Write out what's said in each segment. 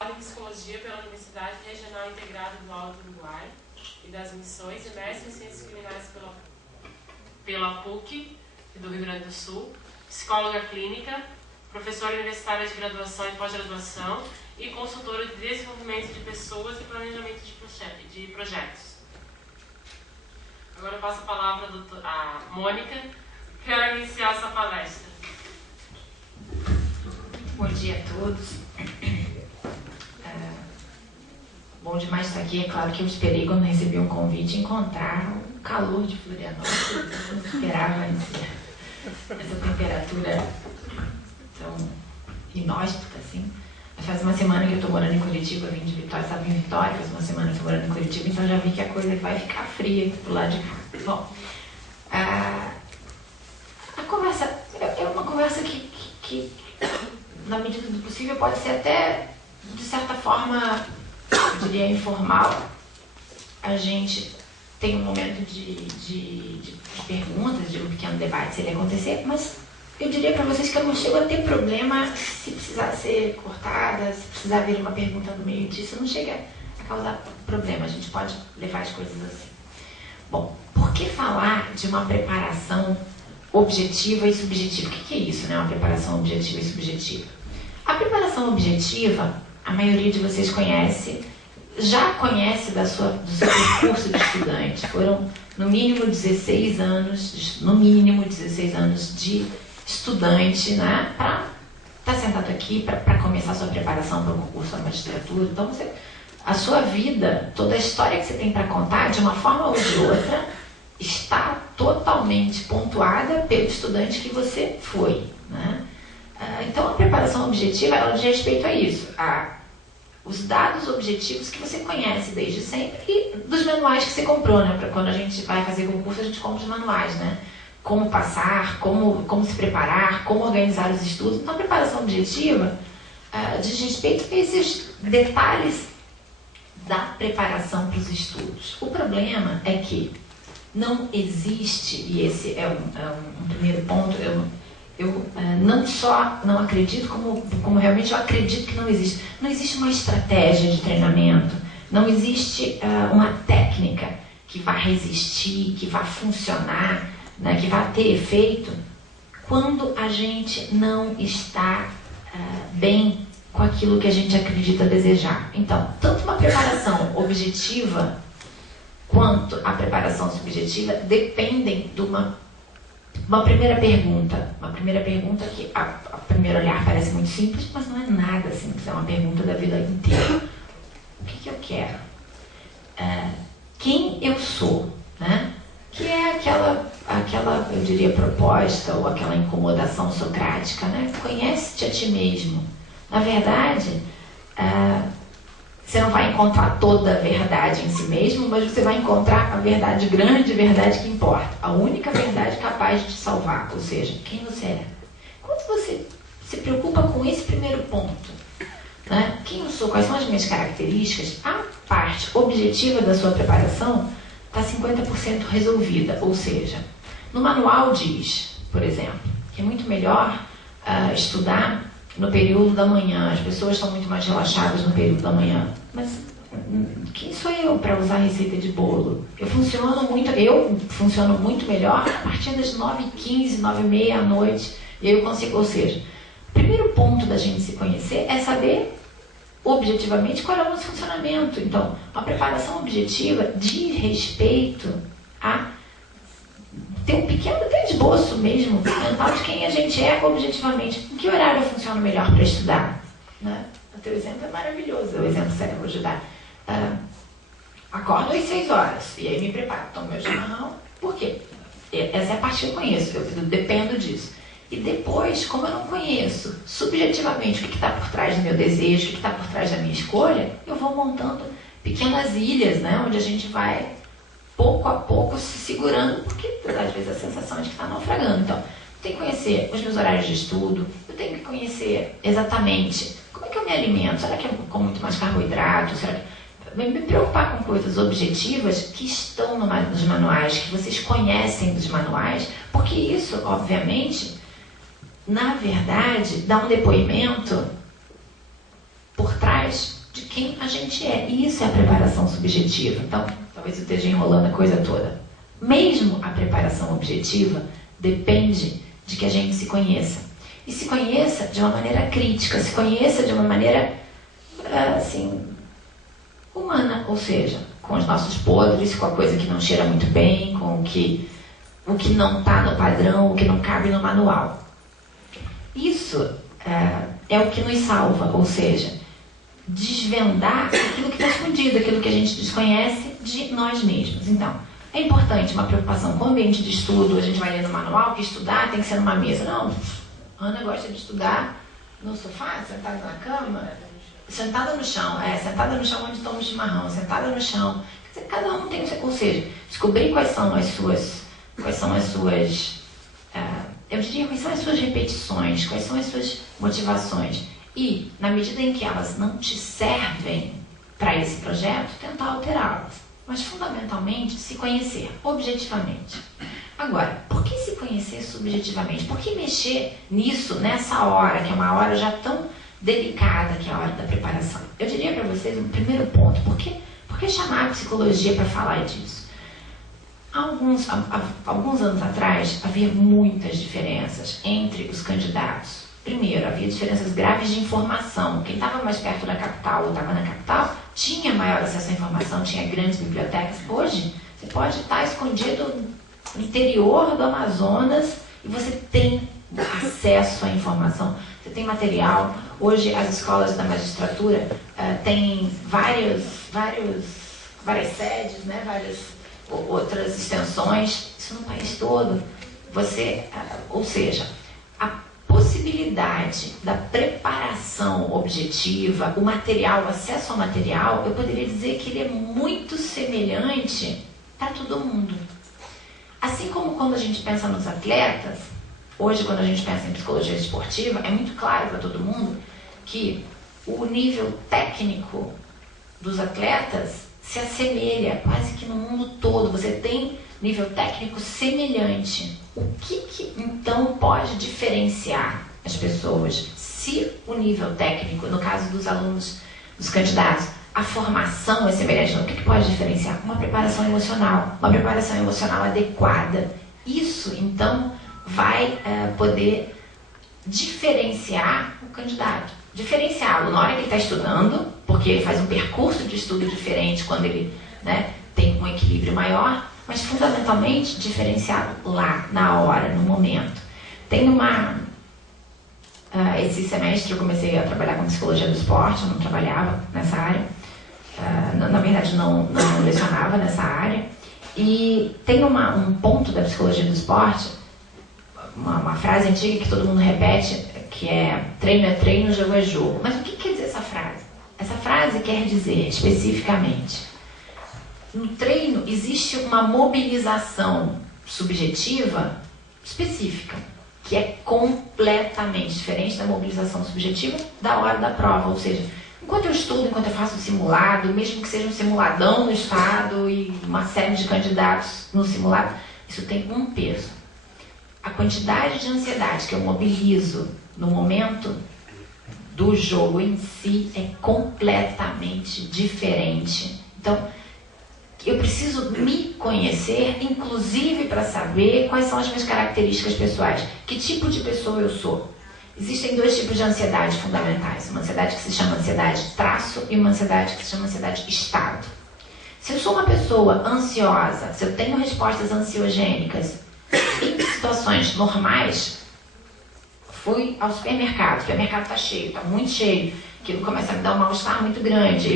Em Psicologia pela Universidade Regional Integrada do Alto Uruguai e das Missões e mestre em Ciências Criminais pela PUC do Rio Grande do Sul, psicóloga clínica, professora universitária de graduação e pós-graduação e consultora de desenvolvimento de pessoas e planejamento de projetos. Agora eu passo a palavra à Mônica para iniciar essa palestra. Bom dia a todos. Bom demais estar aqui. É claro que eu esperei, quando recebi um convite, encontrar o calor de Florianópolis. Eu não esperava essa temperatura tão inóspita assim. Faz uma semana que eu estou morando em Curitiba, eu vim de Vitória, estava em Vitória, faz uma semana que estou morando em Curitiba, então já vi que a coisa vai ficar fria do lado de cá. Bom, a conversa é uma conversa que, na medida do possível, pode ser até, de certa forma, eu diria, informal. A gente tem um momento de perguntas, de um pequeno debate, se ele acontecer, mas eu diria para vocês que eu não chego a ter problema se precisar ser cortada, se precisar vir uma pergunta no meio disso, não chega a causar problema, a gente pode levar as coisas assim. Bom, por que falar de uma preparação objetiva e subjetiva? O que é isso, né? Uma preparação objetiva e subjetiva? A preparação objetiva, a maioria de vocês já conhece do seu percurso de estudante. Foram no mínimo 16 anos de estudante, né? Para estar sentado aqui, para começar a sua preparação para o concurso da magistratura. Então, a sua vida, toda a história que você tem para contar, de uma forma ou de outra, está totalmente pontuada pelo estudante que você foi, né? Então, a preparação objetiva, ela diz respeito a isso, os dados objetivos que você conhece desde sempre e dos manuais que você comprou, né? Para quando a gente vai fazer concurso, a gente compra os manuais, né? Como passar, como se preparar, como organizar os estudos. Então, a preparação objetiva diz respeito a esses detalhes da preparação para os estudos. O problema é que não existe, e esse é um primeiro ponto, eu não só não acredito, como realmente eu acredito que não existe. Não existe uma estratégia de treinamento, não existe uma técnica que vá resistir, que vá funcionar, né, que vá ter efeito quando a gente não está bem com aquilo que a gente acredita desejar. Então, tanto uma preparação objetiva quanto a preparação subjetiva dependem de uma primeira pergunta. Uma primeira pergunta que, a primeiro olhar, parece muito simples, mas não é nada simples. É uma pergunta da vida inteira. O que eu quero? Quem eu sou? Né? Que é aquela, eu diria, proposta ou aquela incomodação socrática, né? Conhece-te a ti mesmo. Na verdade, você não vai encontrar toda a verdade em si mesmo, mas você vai encontrar a verdade grande, a verdade que importa. A única verdade capaz de te salvar, ou seja, quem você é. Quando você se preocupa com esse primeiro ponto, né? Quem eu sou, quais são as minhas características, a parte objetiva da sua preparação está 50% resolvida. Ou seja, no manual diz, por exemplo, que é muito melhor estudar no período da manhã. As pessoas estão muito mais relaxadas no período da manhã. Mas quem sou eu para usar receita de bolo? Eu funciono muito melhor a partir das 9h15, 9h30 à noite. E aí eu consigo, ou seja, o primeiro ponto da gente se conhecer é saber objetivamente qual é o nosso funcionamento. Então, a preparação objetiva diz respeito a ter um pequeno esboço mesmo mental de quem a gente é objetivamente. Em que horário eu funciono melhor para estudar? Né? O teu exemplo é maravilhoso, o exemplo que eu vou te dar. Acordo às 6 horas e aí me preparo, tomo meu chimarrão. Por quê? Essa é a parte que eu conheço, eu dependo disso. E depois, como eu não conheço subjetivamente o que está por trás do meu desejo, o que está por trás da minha escolha, eu vou montando pequenas ilhas, né, onde a gente vai pouco a pouco se segurando, porque às vezes a sensação é de que está naufragando. Então, eu tenho que conhecer os meus horários de estudo, eu tenho que conhecer exatamente como é que eu me alimento. Será que eu como muito mais carboidrato? Será que... Me preocupar com coisas objetivas que estão nos manuais, que vocês conhecem dos manuais, porque isso, obviamente, na verdade, dá um depoimento por trás quem a gente é. E isso é a preparação subjetiva. Então, talvez eu esteja enrolando a coisa toda. Mesmo a preparação objetiva depende de que a gente se conheça. E se conheça de uma maneira crítica, se conheça de uma maneira, assim, humana. Ou seja, com os nossos podres, com a coisa que não cheira muito bem, com o que não está no padrão, o que não cabe no manual. Isso é o que nos salva, ou seja, desvendar aquilo que está escondido, aquilo que a gente desconhece de nós mesmos. Então, é importante uma preocupação com o ambiente de estudo. A gente vai ler no manual que estudar tem que ser numa mesa. Não, Ana gosta de estudar no sofá, sentada na cama, sentada no chão. Sentada no chão onde toma o chimarrão, sentada no chão. Quer dizer, cada um tem, ou seja, descobrir quais são as suas eu diria quais são as suas repetições, quais são as suas motivações. E, na medida em que elas não te servem para esse projeto, tentar alterá-las. Mas, fundamentalmente, se conhecer objetivamente. Agora, por que se conhecer subjetivamente? Por que mexer nisso, nessa hora, que é uma hora já tão delicada, que é a hora da preparação? Eu diria para vocês, um primeiro ponto, por que chamar a psicologia para falar disso? Alguns anos atrás, havia muitas diferenças entre os candidatos. Primeiro, havia diferenças graves de informação. Quem estava mais perto da capital ou estava na capital tinha maior acesso à informação, tinha grandes bibliotecas. Hoje, você pode estar escondido no interior do Amazonas e você tem acesso à informação, você tem material. Hoje, as escolas da magistratura têm várias sedes, né, várias outras extensões, isso no país todo. Ou seja, a possibilidade da preparação objetiva, o material, o acesso ao material, eu poderia dizer que ele é muito semelhante para todo mundo. Assim como quando a gente pensa nos atletas, hoje quando a gente pensa em psicologia esportiva, é muito claro para todo mundo que o nível técnico dos atletas se assemelha quase que no mundo todo. Você tem nível técnico semelhante. O que então pode diferenciar as pessoas? Se o nível técnico, no caso dos alunos, dos candidatos, a formação é semelhante, o que pode diferenciar? Uma preparação emocional adequada. Isso, então, vai poder diferenciar o candidato. Diferenciá-lo na hora que ele está estudando, porque ele faz um percurso de estudo diferente quando ele, né, tem um equilíbrio maior, mas fundamentalmente diferenciado lá, na hora, no momento. Tem esse semestre eu comecei a trabalhar com psicologia do esporte, eu não trabalhava nessa área, na verdade não lecionava nessa área, e tem um ponto da psicologia do esporte, uma frase antiga que todo mundo repete, que é treino, jogo é jogo. Mas o que quer dizer essa frase? Essa frase quer dizer, especificamente, no treino existe uma mobilização subjetiva específica, que é completamente diferente da mobilização subjetiva da hora da prova. Ou seja, enquanto eu estudo, enquanto eu faço o simulado, mesmo que seja um simuladão no estado e uma série de candidatos no simulado, isso tem um peso. A quantidade de ansiedade que eu mobilizo no momento do jogo em si é completamente diferente. Então, eu preciso me conhecer, inclusive para saber quais são as minhas características pessoais. Que tipo de pessoa eu sou? Existem dois tipos de ansiedade fundamentais. Uma ansiedade que se chama ansiedade traço e uma ansiedade que se chama ansiedade estado. Se eu sou uma pessoa ansiosa, se eu tenho respostas ansiogênicas em situações normais, fui ao supermercado, o supermercado está cheio, está muito cheio, aquilo começa a me dar um mal-estar muito grande.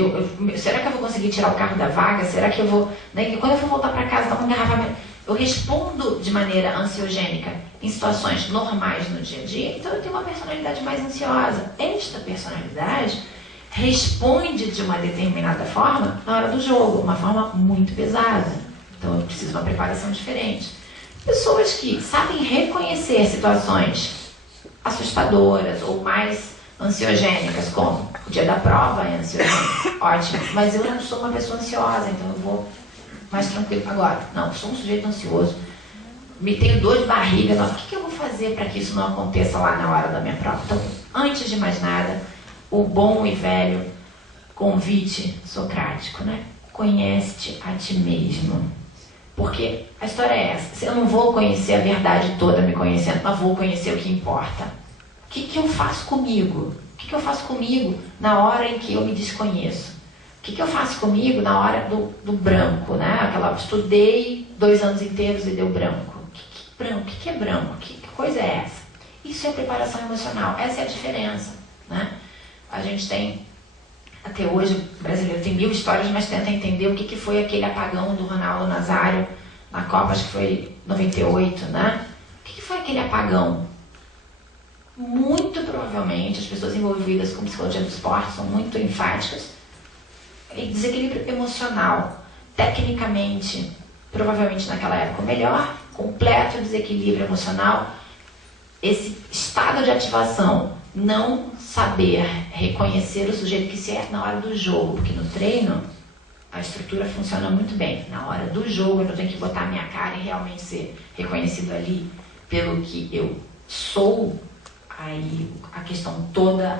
Será que eu vou conseguir tirar o carro da vaga? Será que eu vou... Né? Quando eu for voltar para casa, dar uma garrafa... Eu respondo de maneira ansiogênica em situações normais no dia a dia, então eu tenho uma personalidade mais ansiosa. Esta personalidade responde de uma determinada forma na hora do jogo, uma forma muito pesada. Então eu preciso de uma preparação diferente. Pessoas que sabem reconhecer situações assustadoras ou mais ansiogênicas, como o dia da prova é ansiogênico, ótimo, mas eu não sou uma pessoa ansiosa, então eu vou mais tranquilo. Agora, não, eu sou um sujeito ansioso, me tenho dor de barriga, não, o que eu vou fazer para que isso não aconteça lá na hora da minha prova? Então, antes de mais nada, o bom e velho convite socrático, né? Conhece-te a ti mesmo. Porque a história é essa. Eu não vou conhecer a verdade toda me conhecendo, mas vou conhecer o que importa. O que eu faço comigo? O que eu faço comigo na hora em que eu me desconheço? O que eu faço comigo na hora do branco, né? Estudei 2 anos inteiros e deu branco. Branco? O que é branco? Que coisa é essa? Isso é preparação emocional. Essa é a diferença, né? A gente tem, até hoje, o brasileiro tem 1000 histórias, mas tenta entender o que foi aquele apagão do Ronaldo Nazário na Copa, acho que foi 98, né? O que foi aquele apagão? Muito provavelmente, as pessoas envolvidas com psicologia do esporte são muito enfáticas, desequilíbrio emocional. Tecnicamente, provavelmente naquela época melhor, completo desequilíbrio emocional, esse estado de ativação, não saber reconhecer o sujeito que se é na hora do jogo, porque no treino a estrutura funciona muito bem. Na hora do jogo eu tenho que botar a minha cara e realmente ser reconhecido ali pelo que eu sou. Aí a questão toda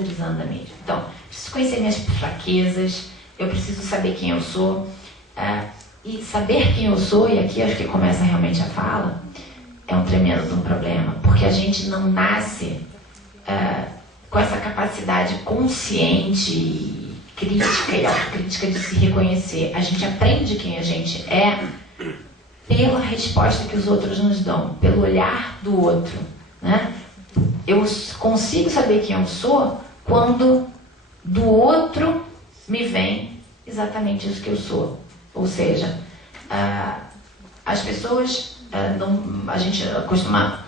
desanda mesmo. Então, preciso conhecer minhas fraquezas, eu preciso saber quem eu sou, e saber quem eu sou, e aqui acho que começa realmente a fala, é um tremendo problema, porque a gente não nasce com essa capacidade consciente, crítica e autocrítica de se reconhecer. A gente aprende quem a gente é pela resposta que os outros nos dão, pelo olhar do outro, né? Eu consigo saber quem eu sou quando do outro me vem exatamente isso que eu sou. Ou seja, as pessoas, a gente costuma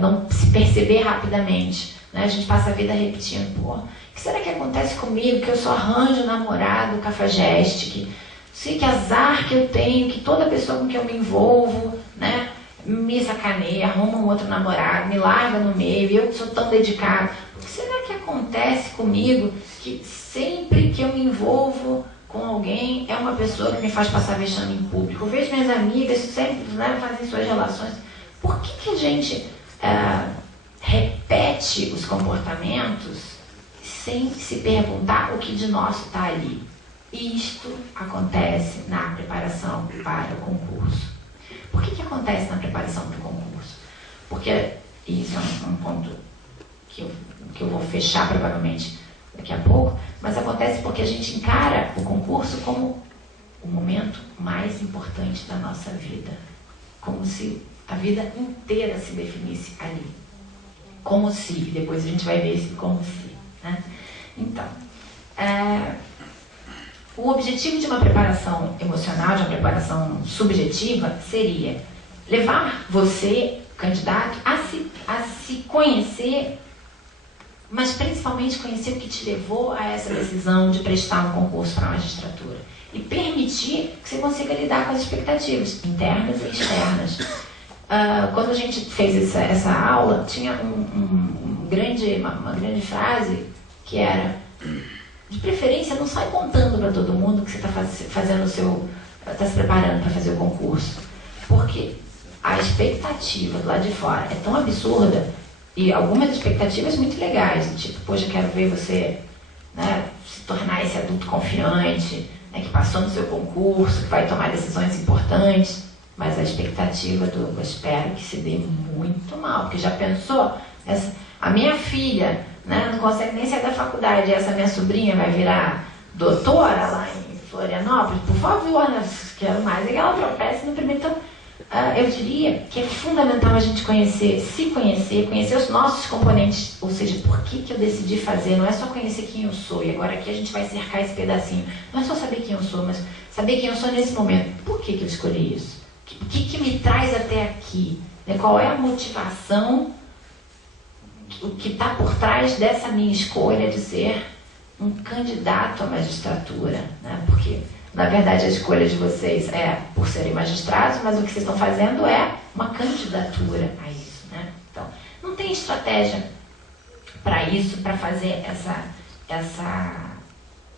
não se perceber rapidamente, né? A gente passa a vida repetindo, pô, o que será que acontece comigo? Que eu só arranjo namorado cafajeste, que azar que eu tenho, que toda pessoa com que eu me envolvo, né, me sacaneia, arruma um outro namorado, me larga no meio, e eu sou tão dedicada. O que será que acontece comigo que sempre que eu me envolvo com alguém é uma pessoa que me faz passar vexame em público? Eu vejo minhas amigas sempre, né, fazem suas relações. Por que a gente repete os comportamentos sem se perguntar o que de nosso está ali? Isto acontece na preparação para o concurso. Por que acontece na preparação para o concurso? Porque isso é um ponto que eu vou fechar provavelmente daqui a pouco, mas acontece porque a gente encara o concurso como o momento mais importante da nossa vida. Como se a vida inteira se definisse ali. Como se, depois a gente vai ver esse como se, né? Então, o objetivo de uma preparação emocional, de uma preparação subjetiva, seria levar você, candidato, a se conhecer, mas principalmente conhecer o que te levou a essa decisão de prestar um concurso para a magistratura. E permitir que você consiga lidar com as expectativas internas e externas. Quando a gente fez essa aula, tinha uma grande frase que era: de preferência, não sai contando para todo mundo que você está está se preparando para fazer o concurso. Porque a expectativa do lado de fora é tão absurda, e algumas expectativas muito legais, tipo, poxa, quero ver você, né, se tornar esse adulto confiante, né, que passou no seu concurso, que vai tomar decisões importantes, mas a expectativa eu espero que se dê muito mal, porque já pensou, a minha filha, né, não consegue nem sair da faculdade, e essa minha sobrinha vai virar doutora lá em Florianópolis, por favor, né, quero mais, e que ela tropece no primeiro. Então, eu diria que é fundamental a gente conhecer os nossos componentes, ou seja, por que eu decidi fazer, não é só conhecer quem eu sou, e agora aqui a gente vai cercar esse pedacinho, não é só saber quem eu sou, mas saber quem eu sou nesse momento. Por que eu escolhi isso? O que me traz até aqui? Qual é a motivação, o que está por trás dessa minha escolha de ser um candidato à magistratura, né? Porque, na verdade, a escolha de vocês é por serem magistrados, mas o que vocês estão fazendo é uma candidatura a isso, né? Então, não tem estratégia para isso, para fazer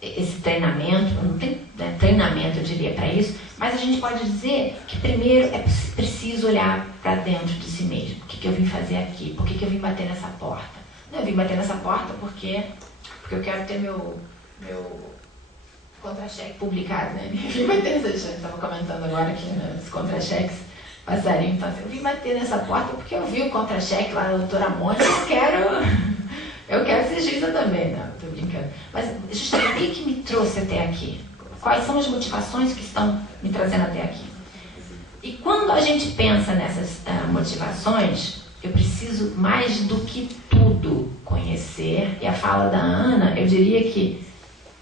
esse treinamento, não tem, né, treinamento, eu diria, para isso, mas a gente pode dizer que primeiro é preciso olhar para dentro de si mesmo. O que eu vim fazer aqui? Por que eu vim bater nessa porta? Não, eu vim bater nessa porta porque eu quero ter meu meu contra-cheque publicado, né? Eu vim bater nessa, estava comentando agora aqui nos contra-cheques, passarinho, então assim, eu vim bater nessa porta porque eu vi o contra-cheque lá da doutora Mônica, eu quero ser juíza também, não, estou brincando. Mas justamente o que me trouxe até aqui? Quais são as motivações que estão me trazendo até aqui? E quando a gente pensa nessas motivações, eu preciso mais do que tudo conhecer, e a fala da Ana, eu diria que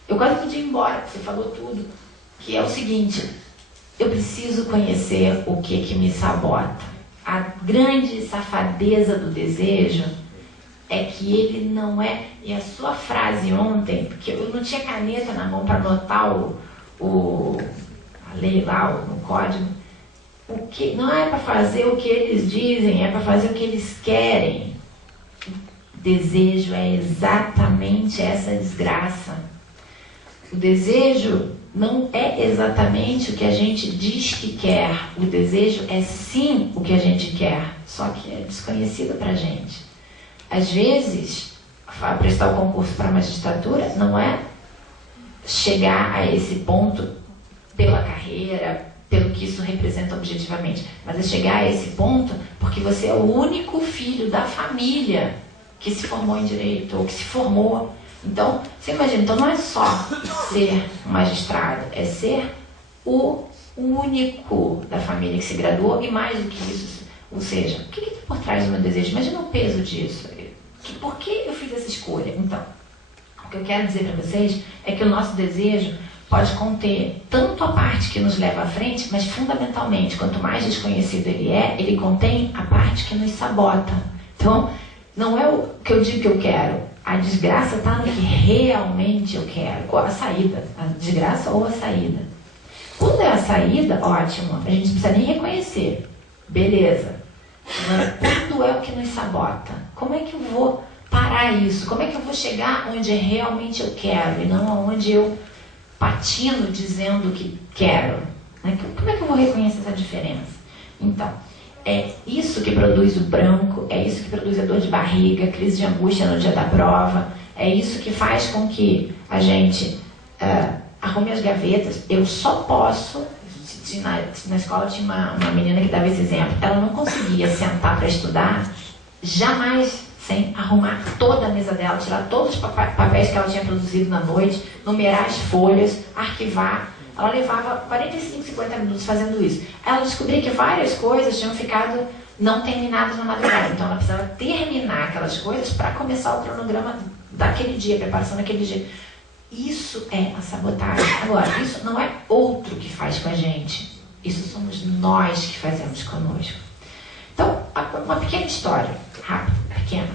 eu quase podia ir embora, você falou tudo, que é o seguinte, eu preciso conhecer o que me sabota. A grande safadeza do desejo é que ele não é, e a sua frase ontem, porque eu não tinha caneta na mão para anotar a lei lá, no código, o que não é para fazer o que eles dizem, é para fazer o que eles querem. Desejo é exatamente essa desgraça. O desejo não é exatamente o que a gente diz que quer. O desejo é sim o que a gente quer, só que é desconhecido para a gente. Às vezes, prestar o concurso para a magistratura não é chegar a esse ponto pela carreira, pelo que isso representa objetivamente, mas é chegar a esse ponto porque você é o único filho da família que se formou em direito ou que se formou. Então, você imagina, então não é só ser um magistrado, é ser o único da família que se graduou e mais do que isso, ou seja, o que tem por trás do meu desejo? Imagina o peso disso. Por que eu fiz essa escolha? Então, o que eu quero dizer para vocês é que o nosso desejo pode conter tanto a parte que nos leva à frente, mas fundamentalmente, quanto mais desconhecido ele é, ele contém a parte que nos sabota. Então, não é o que eu digo que eu quero. A desgraça está no que realmente eu quero. Ou a saída. A desgraça ou a saída. Quando é a saída, ótimo. A gente não precisa nem reconhecer. Beleza. Agora, quando é o que nos sabota? Como é que eu vou parar isso? Como é que eu vou chegar onde realmente eu quero e não aonde eu patino dizendo que quero? Como é que eu vou reconhecer essa diferença? Então, é isso que produz o branco, é isso que produz a dor de barriga, a crise de angústia no dia da prova, é isso que faz com que a gente arrume as gavetas. Eu só posso... Na escola tinha uma menina que dava esse exemplo. Ela não conseguia sentar para estudar, jamais sem arrumar toda a mesa dela, tirar todos os papéis que ela tinha produzido na noite, numerar as folhas, arquivar. Ela levava 45, 50 minutos fazendo isso. Ela descobriu que várias coisas tinham ficado não terminadas na madrugada. Então ela precisava terminar aquelas coisas para começar o cronograma daquele dia, a preparação daquele dia. Isso é a sabotagem. Agora, isso não é outro que faz com a gente. Isso somos nós que fazemos conosco. Então, uma pequena história, rápida, pequena.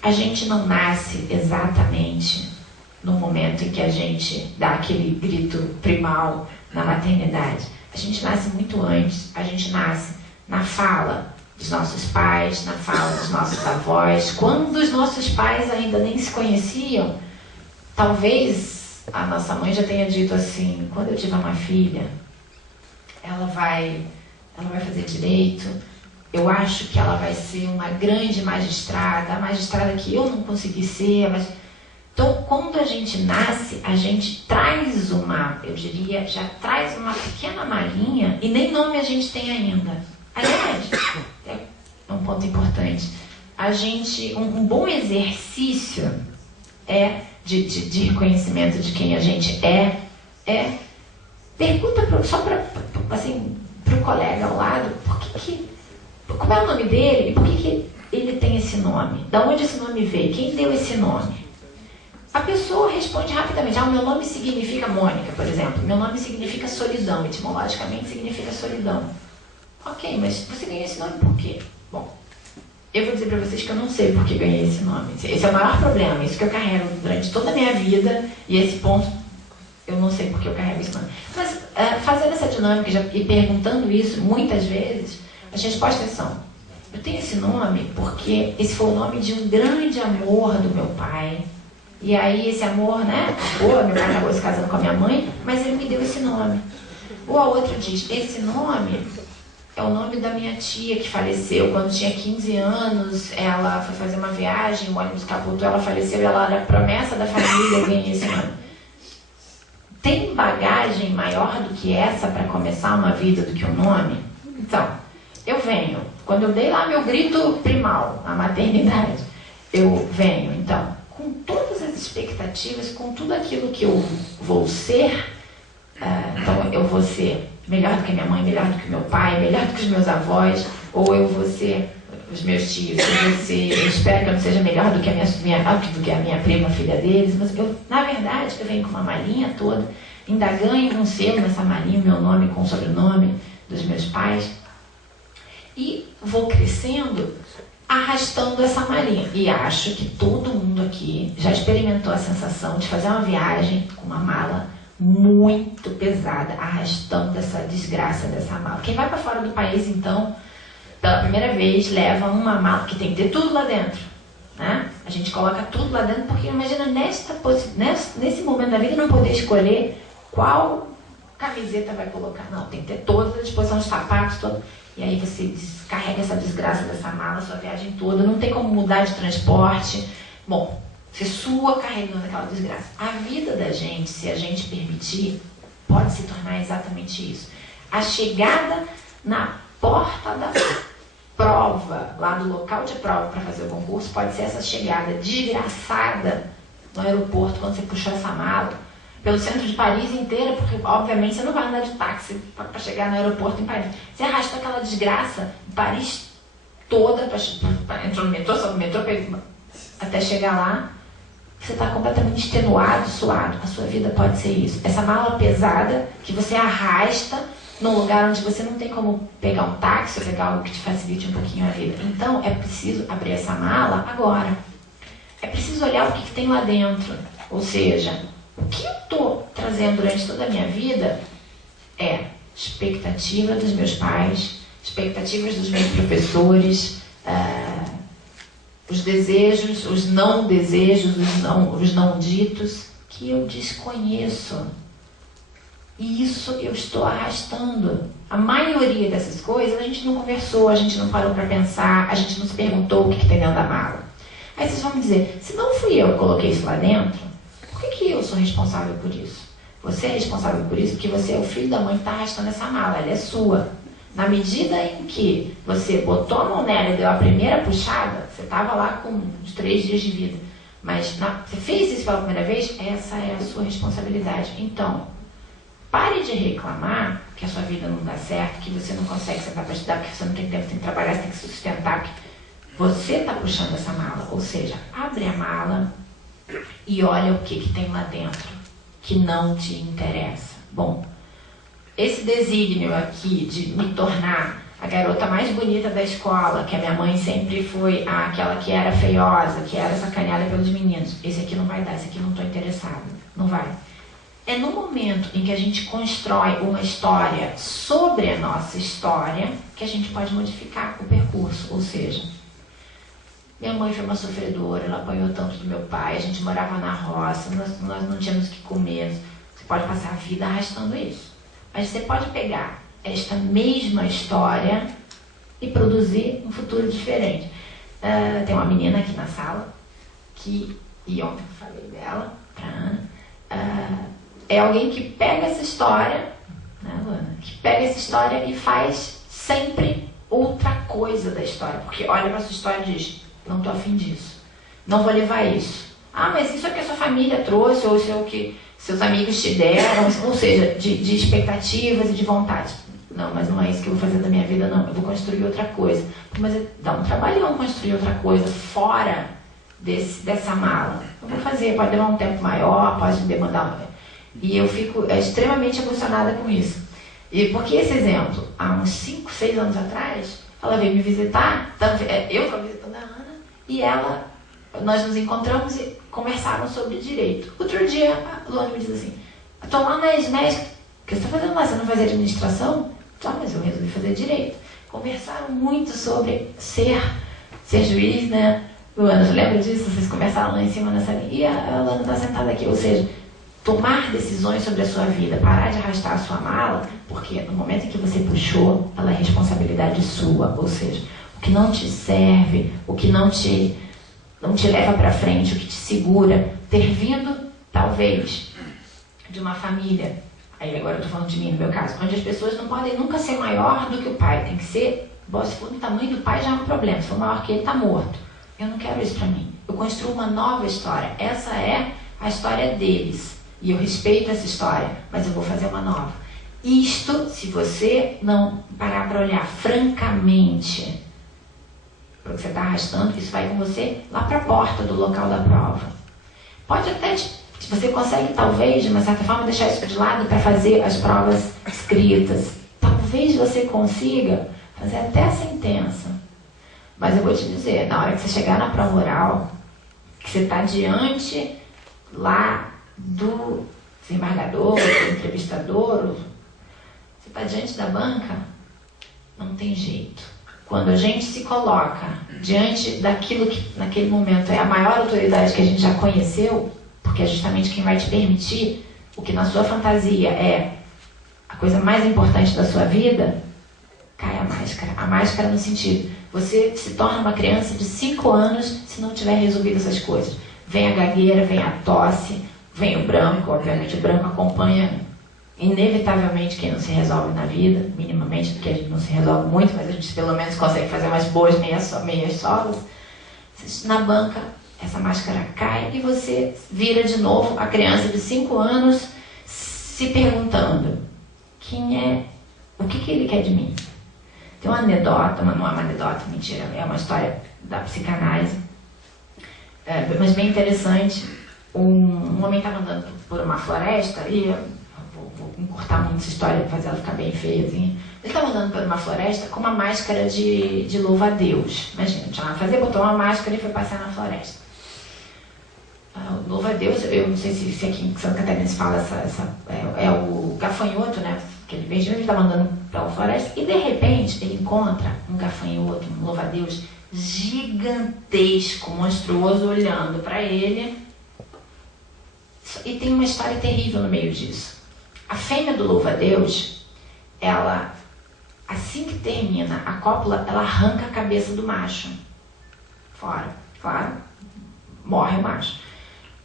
A gente não nasce exatamente no momento em que a gente dá aquele grito primal na maternidade. A gente nasce muito antes. A gente nasce na fala dos nossos pais, na fala dos nossos avós. Quando os nossos pais ainda nem se conheciam, talvez a nossa mãe já tenha dito assim: quando eu tiver uma filha, ela vai fazer direito, eu acho que ela vai ser uma grande magistrada, a magistrada que eu não consegui ser. Mas... Então, quando a gente nasce, a gente traz já traz uma pequena malinha, e nem nome a gente tem ainda. Aliás, é um ponto importante. Um bom exercício de reconhecimento de quem a gente pergunta só para o colega ao lado, como é o nome dele e por que ele tem esse nome? Da onde esse nome veio? Quem deu esse nome? A pessoa responde rapidamente: o meu nome significa Mônica, por exemplo. Meu nome significa solidão, etimologicamente significa solidão. Ok, mas você ganhou esse nome por quê? Bom, eu vou dizer para vocês que eu não sei por que ganhei esse nome. Esse é o maior problema, isso que eu carrego durante toda a minha vida, e esse ponto, eu não sei por que eu carrego esse nome. Mas fazendo essa dinâmica e perguntando isso muitas vezes, as respostas são: eu tenho esse nome porque esse foi o nome de um grande amor do meu pai. E aí esse amor, meu pai acabou se casando com a minha mãe, mas ele me deu esse nome. Ou a outra diz: esse nome é o nome da minha tia que faleceu quando tinha 15 anos, ela foi fazer uma viagem, o ônibus capotou, ela faleceu e ela era promessa da família, eu ganhei esse nome. tem bagagem maior do que essa para começar uma vida do que o nome? Então, eu venho, quando eu dei lá meu grito primal, a maternidade, eu venho, então, com todas as expectativas, com tudo aquilo que eu vou ser, então eu vou ser melhor do que minha mãe, melhor do que meu pai, melhor do que os meus avós, ou eu vou ser os meus tios, eu espero que eu não seja melhor do que a minha prima, filha deles, mas na verdade, eu venho com uma malinha toda, ainda ganho um selo nessa malinha, o meu nome com o sobrenome dos meus pais, e vou crescendo arrastando essa malinha. E acho que todo mundo aqui já experimentou a sensação de fazer uma viagem com uma mala muito pesada, arrastando essa desgraça dessa mala. Quem vai para fora do país, então, pela primeira vez, leva uma mala que tem que ter tudo lá dentro, né? A gente coloca tudo lá dentro, porque imagina nesse momento da vida não poder escolher qual camiseta vai colocar. Não, tem que ter toda a disposição, os sapatos, todo. E aí você descarrega essa desgraça dessa mala, sua viagem toda, não tem como mudar de transporte. Bom, você sua carregando aquela desgraça. A vida da gente, se a gente permitir, pode se tornar exatamente isso. A chegada na porta da prova, lá do local de prova para fazer o concurso, pode ser essa chegada desgraçada no aeroporto, quando você puxou essa mala, pelo centro de Paris inteira, porque obviamente você não vai andar de táxi para chegar no aeroporto em Paris. Você arrastou aquela desgraça em Paris toda, entrou no metrô, só no metrô, até chegar lá, você está completamente extenuado, suado. A sua vida pode ser isso. Essa mala pesada que você arrasta num lugar onde você não tem como pegar um táxi ou pegar algo que te facilite um pouquinho a vida. Então, é preciso abrir essa mala agora. É preciso olhar o que tem lá dentro. Ou seja, o que eu estou trazendo durante toda a minha vida é expectativa dos meus pais, expectativas dos meus professores, os desejos, os não desejos, os não ditos, que eu desconheço. E isso eu estou arrastando. A maioria dessas coisas a gente não conversou, a gente não parou para pensar, a gente não se perguntou o que tem dentro da mala. Aí vocês vão me dizer, se não fui eu que coloquei isso lá dentro, por que eu sou responsável por isso? Você é responsável por isso porque você é o filho da mãe que está arrastando essa mala, ela é sua. Na medida em que você botou a mão nela e deu a primeira puxada, você estava lá com uns 3 dias de vida, mas você fez isso pela primeira vez, essa é a sua responsabilidade. Então, pare de reclamar que a sua vida não dá certo, que você não consegue sentar para estudar, que você não tem tempo, tem que trabalhar, você tem que se sustentar. Você está puxando essa mala, ou seja, abre a mala e olha o que tem lá dentro, que não te interessa. Bom, esse desígnio aqui de me tornar a garota mais bonita da escola, que a minha mãe sempre foi aquela que era feiosa, que era sacaneada pelos meninos, esse aqui não vai dar, esse aqui não estou interessado, não vai. É no momento em que a gente constrói uma história sobre a nossa história que a gente pode modificar o percurso. Ou seja, minha mãe foi uma sofredora, ela apanhou tanto do meu pai, a gente morava na roça, nós não tínhamos o que comer. Você pode passar a vida arrastando isso. Mas você pode pegar esta mesma história e produzir um futuro diferente. Tem uma menina aqui na sala, e ontem eu falei dela, pra Ana, é alguém que pega essa história, né, Luana? Que pega essa história e faz sempre outra coisa da história. Porque olha pra sua história e diz, não tô afim disso, não vou levar isso. Ah, mas isso é o que a sua família trouxe, ou isso é o que seus amigos te deram, ou seja, de expectativas e de vontade. Não, mas não é isso que eu vou fazer da minha vida, não. Eu vou construir outra coisa. Mas dá um trabalhão construir outra coisa fora dessa mala. Eu vou fazer, pode levar um tempo maior, pode me demandar. E eu fico extremamente emocionada com isso. E porque esse exemplo, há uns 5, 6 anos atrás, ela veio me visitar, eu estava visitando a Ana, e nós nos encontramos e conversaram sobre direito. Outro dia, a Luana me diz assim, estou lá na ESMES, o que você está fazendo lá? Você não faz administração? Ah, mas eu resolvi fazer direito. Conversaram muito sobre ser juiz, né? Luana, você lembra disso? Vocês conversaram lá em cima nessa linha. E a Luana está sentada aqui, ou seja, tomar decisões sobre a sua vida, parar de arrastar a sua mala, porque no momento em que você puxou, ela é responsabilidade sua, ou seja, o que não te serve, o que não te leva para frente, o que te segura, ter vindo, talvez, de uma família, aí agora eu tô falando de mim no meu caso, onde as pessoas não podem nunca ser maior do que o pai, tem que ser, se for do tamanho do pai já é um problema, se for maior que ele tá morto. Eu não quero isso pra mim. Eu construo uma nova história. Essa é a história deles. E eu respeito essa história, mas eu vou fazer uma nova. Isto, se você não parar para olhar francamente para o que você está arrastando, isso vai com você lá para a porta do local da prova. Pode até, se você consegue talvez, de uma certa forma, deixar isso de lado para fazer as provas escritas. Talvez você consiga fazer até a sentença. Mas eu vou te dizer, na hora que você chegar na prova oral, que você está diante lá do desembargador, do entrevistador, você está diante da banca, não tem jeito. Quando a gente se coloca diante daquilo que naquele momento é a maior autoridade que a gente já conheceu, porque é justamente quem vai te permitir o que na sua fantasia é a coisa mais importante da sua vida, cai a máscara. A máscara no sentido, você se torna uma criança de 5 anos se não tiver resolvido essas coisas. Vem a gagueira, vem a tosse, vem o branco, obviamente o branco acompanha inevitavelmente quem não se resolve na vida, minimamente, porque a gente não se resolve muito, mas a gente pelo menos consegue fazer umas boas meias solas. Na banca, essa máscara cai e você vira de novo a criança de 5 anos se perguntando o que ele quer de mim. Tem uma anedota, não é uma anedota, mentira, é uma história da psicanálise, mas bem interessante. Um homem estava andando por uma floresta e vou encurtar muito essa história para fazer ela ficar bem feiazinha. Ele estava andando por uma floresta com uma máscara de louva-a-Deus. Imagina, não tinha nada a fazer, botou uma máscara e foi passear na floresta. Louva-a-Deus, eu não sei se aqui em Santa Catarina se fala é o gafanhoto, né? Aquele beijinho, ele estava andando pela floresta e de repente ele encontra um gafanhoto, um louva-a-Deus gigantesco, monstruoso, olhando para ele. E tem uma história terrível no meio disso. A fêmea do louva-a-Deus, ela, assim que termina a cópula, ela arranca a cabeça do macho. Fora, claro, morre o macho.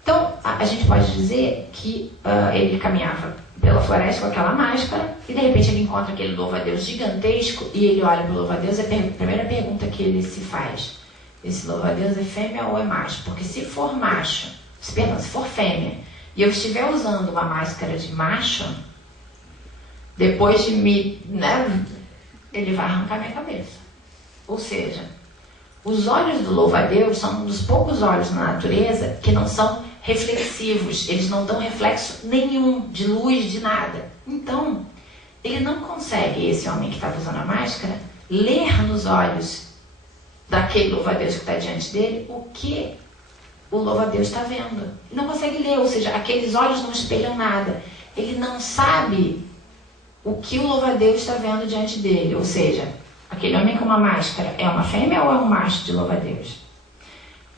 Então, a gente pode dizer que ele caminhava pela floresta com aquela máscara e de repente ele encontra aquele louva-a-Deus gigantesco e ele olha para o louva-a-Deus e a primeira pergunta que ele se faz: esse louva-a-Deus é fêmea ou é macho? Porque se for macho, se for fêmea, e eu estiver usando uma máscara de macho, depois de me, ele vai arrancar minha cabeça. Ou seja, os olhos do louva-a-Deus são um dos poucos olhos na natureza que não são reflexivos, eles não dão reflexo nenhum, de luz, de nada. Então, ele não consegue, esse homem que estava usando a máscara, ler nos olhos daquele louva-a-Deus que está diante dele o que o louva-a-Deus está vendo. Ele não consegue ler, ou seja, aqueles olhos não espelham nada. Ele não sabe o que o louva-a-Deus está vendo diante dele. Ou seja, aquele homem com uma máscara é uma fêmea ou é um macho de louva-a-Deus?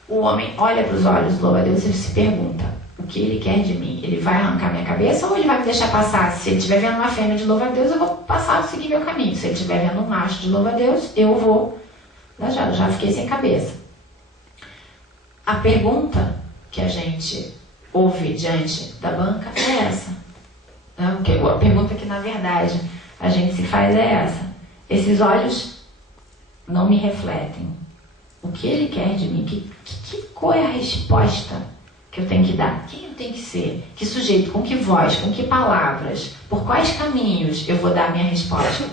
O homem olha para os olhos do louva-a-Deus e se pergunta: o que ele quer de mim? Ele vai arrancar minha cabeça ou ele vai me deixar passar? Se ele estiver vendo uma fêmea de louva-a-Deus, eu vou passar e seguir meu caminho. Se ele estiver vendo um macho de louva-a-Deus, eu vou... Já fiquei sem cabeça. A pergunta que a gente ouve diante da banca é essa. A pergunta que, na verdade, a gente se faz é essa: esses olhos não me refletem. O que ele quer de mim? Qual é a resposta que eu tenho que dar? Quem eu tenho que ser? Que sujeito? Com que voz? Com que palavras? Por quais caminhos eu vou dar a minha resposta?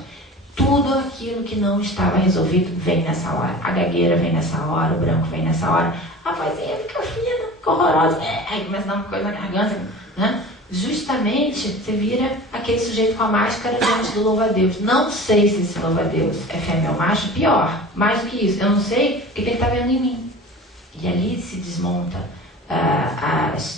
Tudo aquilo que não estava resolvido vem nessa hora. A gagueira vem nessa hora, o branco vem nessa hora. A vozinha fica fina, fica horrorosa. Aí começa a dar uma coisa na garganta, né? Justamente, você vira aquele sujeito com a máscara diante do louva-a-Deus. Não sei se esse louva-a-Deus é fêmea ou macho. Pior, mais do que isso, eu não sei o que ele está vendo em mim. E ali se desmonta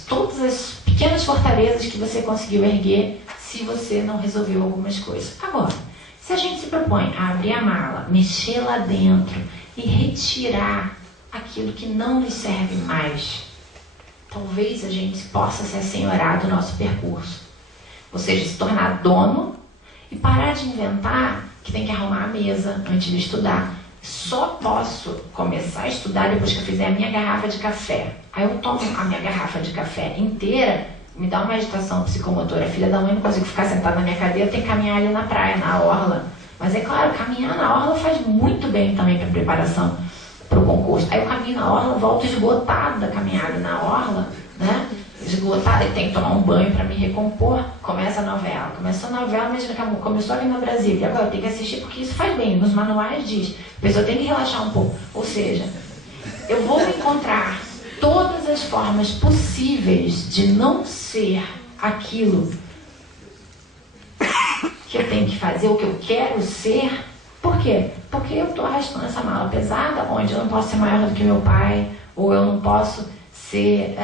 todas as pequenas fortalezas que você conseguiu erguer se você não resolveu algumas coisas. Agora, se a gente se propõe a abrir a mala, mexer lá dentro e retirar aquilo que não nos serve mais, talvez a gente possa se assenhorar do nosso percurso. Ou seja, se tornar dono e parar de inventar que tem que arrumar a mesa antes de estudar. Só posso começar a estudar depois que eu fizer a minha garrafa de café. Aí eu tomo a minha garrafa de café inteira me dá uma agitação psicomotora. Filha da mãe, não consigo ficar sentada na minha cadeira, eu tenho que caminhar ali na praia, na orla. Mas é claro, caminhar na orla faz muito bem também para preparação para o concurso. Aí eu caminho na orla, volto esgotado da caminhada na orla, né? Esgotada e tem que tomar um banho para me recompor. Começa a novela. Começou a novela, mas começou ali no Brasil. E agora eu tenho que assistir porque isso faz bem. Nos manuais diz. A pessoa tem que relaxar um pouco. Ou seja, eu vou encontrar todas as formas possíveis de não ser aquilo que eu tenho que fazer, o que eu quero ser. Por quê? Porque eu estou arrastando essa mala pesada, onde eu não posso ser maior do que meu pai, ou eu não posso ser...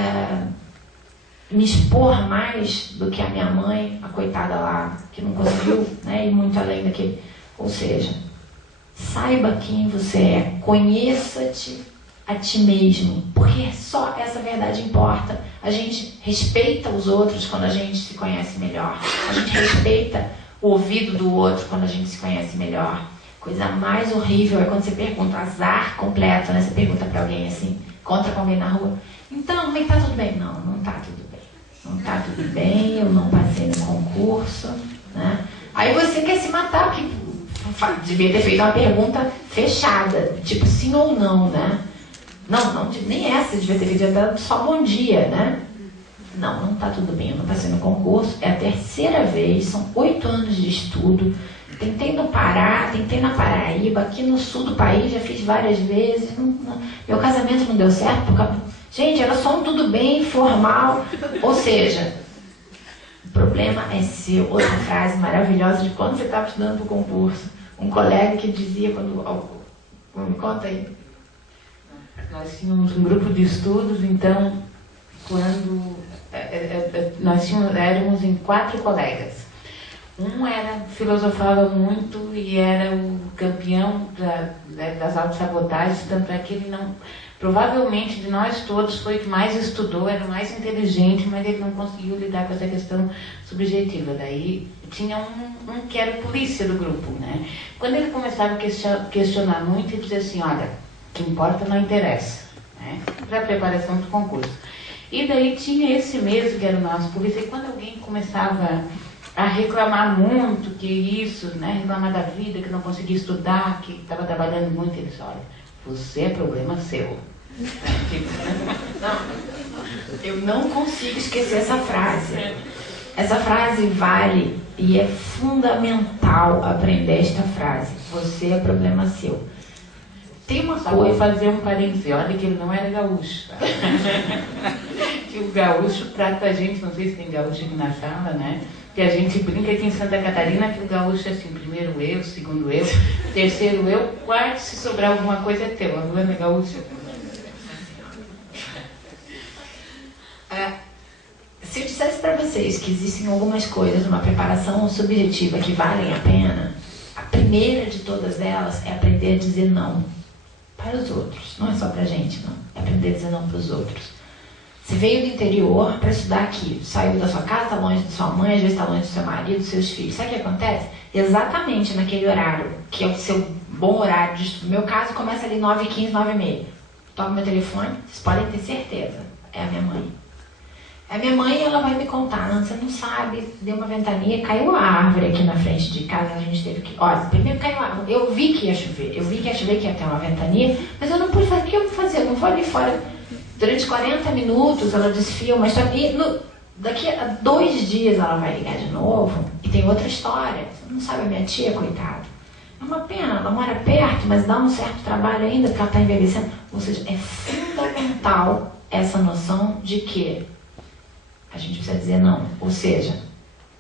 me expor mais do que a minha mãe, a coitada lá, que não conseguiu, né, ir muito além daquele. Ou seja, saiba quem você é, conheça-te a ti mesmo, porque só essa verdade importa. A gente respeita os outros quando a gente se conhece melhor. A gente respeita o ouvido do outro quando a gente se conhece melhor. Coisa mais horrível é quando você pergunta, azar completo, né? Você pergunta pra alguém assim, encontra com alguém na rua. Então, como é que tá tudo bem? Não, não tá tudo bem. Não tá tudo bem, eu não passei no concurso, né? Aí você quer se matar, porque devia ter feito uma pergunta fechada, tipo sim ou não, né? Não, nem essa devia ter feito, devia ter só bom dia, né? Não tá tudo bem, eu não passei no concurso, é a terceira vez, são 8 anos de estudo, tentei no Pará, tentei na Paraíba, aqui no sul do país, já fiz várias vezes, meu casamento não deu certo, porque... Gente, era só um tudo bem, formal. Ou seja, o problema é seu. Outra frase maravilhosa de quando você estava estudando para o concurso. Um colega que dizia, me conta aí. Nós tínhamos um grupo de estudos, então, quando nós éramos em 4 colegas. Um filosofava muito e era o campeão das autossabotagens, tanto é que ele não... Provavelmente, de nós todos, foi o que mais estudou, era o mais inteligente, mas ele não conseguiu lidar com essa questão subjetiva. Daí, tinha um que era o polícia do grupo, né? Quando ele começava a questionar muito, ele dizia assim, olha, o que importa não interessa, né? Para a preparação do concurso. E daí tinha esse mesmo, que era o nosso polícia, e quando alguém começava a reclamar muito, que isso, né? Reclamar da vida, que não conseguia estudar, que estava trabalhando muito, ele disse, olha, você é problema seu. Não, eu não consigo esquecer essa frase. Essa frase vale e é fundamental aprender esta frase. Você é problema seu. Tem uma coisa... Vou fazer um parêntese, olha que ele não era gaúcho. Tá? Que o gaúcho trata a gente, não sei se tem gaúcho aqui na sala, né? Que a gente brinca aqui em Santa Catarina que o gaúcho é assim, primeiro eu, segundo eu, terceiro eu, quarto, se sobrar alguma coisa é teu. A Luana é gaúcha. Se eu dissesse para vocês que existem algumas coisas numa preparação subjetiva que valem a pena, a primeira de todas elas é aprender a dizer não para os outros. Não é só pra gente, não. É aprender a dizer não para os outros. Você veio do interior para estudar aqui, saiu da sua casa, está longe da sua mãe, às vezes está longe do seu marido, dos seus filhos. Sabe o que acontece? Exatamente naquele horário, que é o seu bom horário de estudo. No meu caso, começa ali 9h15, 9h30. Toco meu telefone, vocês podem ter certeza, é a minha mãe. A minha mãe, ela vai me contar, você não sabe, deu uma ventania, caiu a árvore aqui na frente de casa, a gente teve que... Olha, primeiro caiu a árvore, eu vi que ia chover, que ia ter uma ventania, mas eu não pude fazer, o que eu vou fazer? Eu não vou ali fora... Durante 40 minutos ela desfia uma história. E daqui a 2 dias ela vai ligar de novo e tem outra história. Você não sabe a minha tia, coitada. É uma pena, ela mora perto, mas dá um certo trabalho ainda porque ela está envelhecendo. Ou seja, é fundamental essa noção de que a gente precisa dizer não. Ou seja,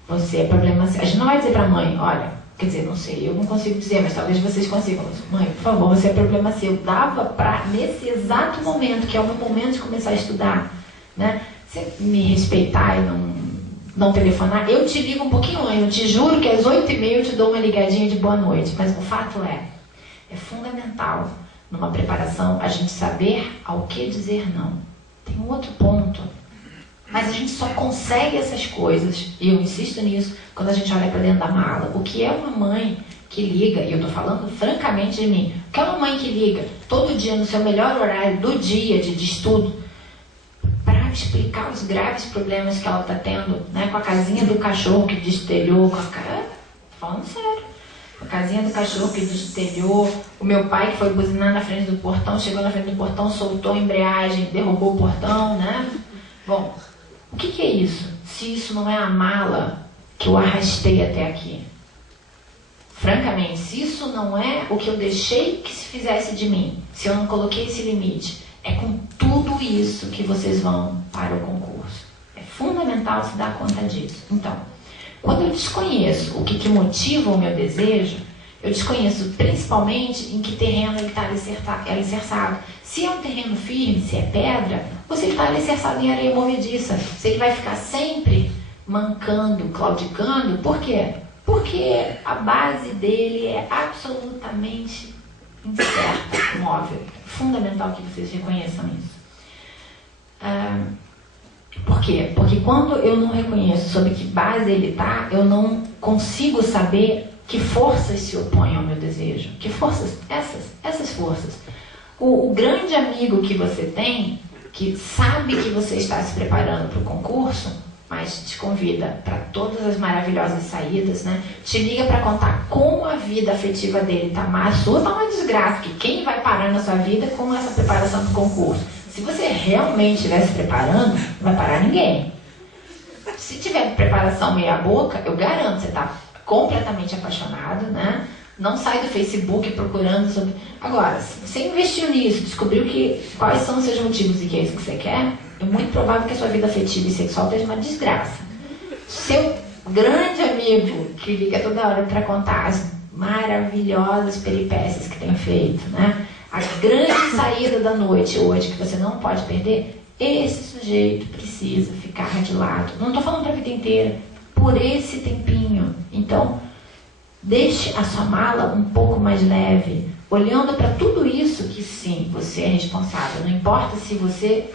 você é problema... A gente não vai dizer para a mãe, olha... Quer dizer, não sei, eu não consigo dizer, mas talvez vocês consigam. Mãe, por favor, você é problema seu. Dava para, nesse exato momento, que é o meu momento de começar a estudar, né? Você me respeitar e não telefonar. Eu te ligo um pouquinho antes, eu te juro que às 8h30 eu te dou uma ligadinha de boa noite. Mas o fato é fundamental, numa preparação, a gente saber ao que dizer não. Tem um outro ponto. Mas a gente só consegue essas coisas, e eu insisto nisso, quando a gente olha para dentro da mala. O que é uma mãe que liga, e eu estou falando francamente de mim, o que é uma mãe que liga todo dia no seu melhor horário do dia de estudo, para explicar os graves problemas que ela está tendo, né? Com a casinha do cachorro que destelhou, falando sério. A casinha do cachorro que destelhou, o meu pai que foi buzinar na frente do portão, chegou na frente do portão, soltou a embreagem, derrubou o portão, né? Bom, o que é isso? Se isso não é a mala que eu arrastei até aqui. Francamente, se isso não é o que eu deixei que se fizesse de mim, se eu não coloquei esse limite, é com tudo isso que vocês vão para o concurso. É fundamental se dar conta disso. Então, quando eu desconheço o que motiva o meu desejo, eu desconheço principalmente em que terreno ele está alicerçado. Se é um terreno firme, se é pedra, ou se ele está alicerçado em areia movediça. Se ele vai ficar sempre mancando, claudicando, por quê? Porque a base dele é absolutamente incerta, móvel. É fundamental que vocês reconheçam isso. Por quê? Porque quando eu não reconheço sobre que base ele está, eu não consigo saber que forças se opõem ao meu desejo. Que forças? Essas forças. O grande amigo que você tem, que sabe que você está se preparando para o concurso, mas te convida para todas as maravilhosas saídas, né? Te liga para contar como a vida afetiva dele está má, a sua está uma desgraça, que quem vai parar na sua vida com essa preparação para o concurso? Se você realmente estiver se preparando, não vai parar ninguém. Se tiver preparação meia boca, eu garanto, você está completamente apaixonado, né? Não sai do Facebook procurando sobre... Agora, se você investiu nisso, descobriu quais são os seus motivos e que é isso que você quer, é muito provável que a sua vida afetiva e sexual esteja uma desgraça. Seu grande amigo que liga toda hora para contar as maravilhosas peripécias que tem feito, né? A grande saída da noite hoje que você não pode perder, esse sujeito precisa ficar de lado. Não estou falando para a vida inteira, por esse tempinho. Então, deixe a sua mala um pouco mais leve, olhando para tudo isso que sim, você é responsável. Não importa se você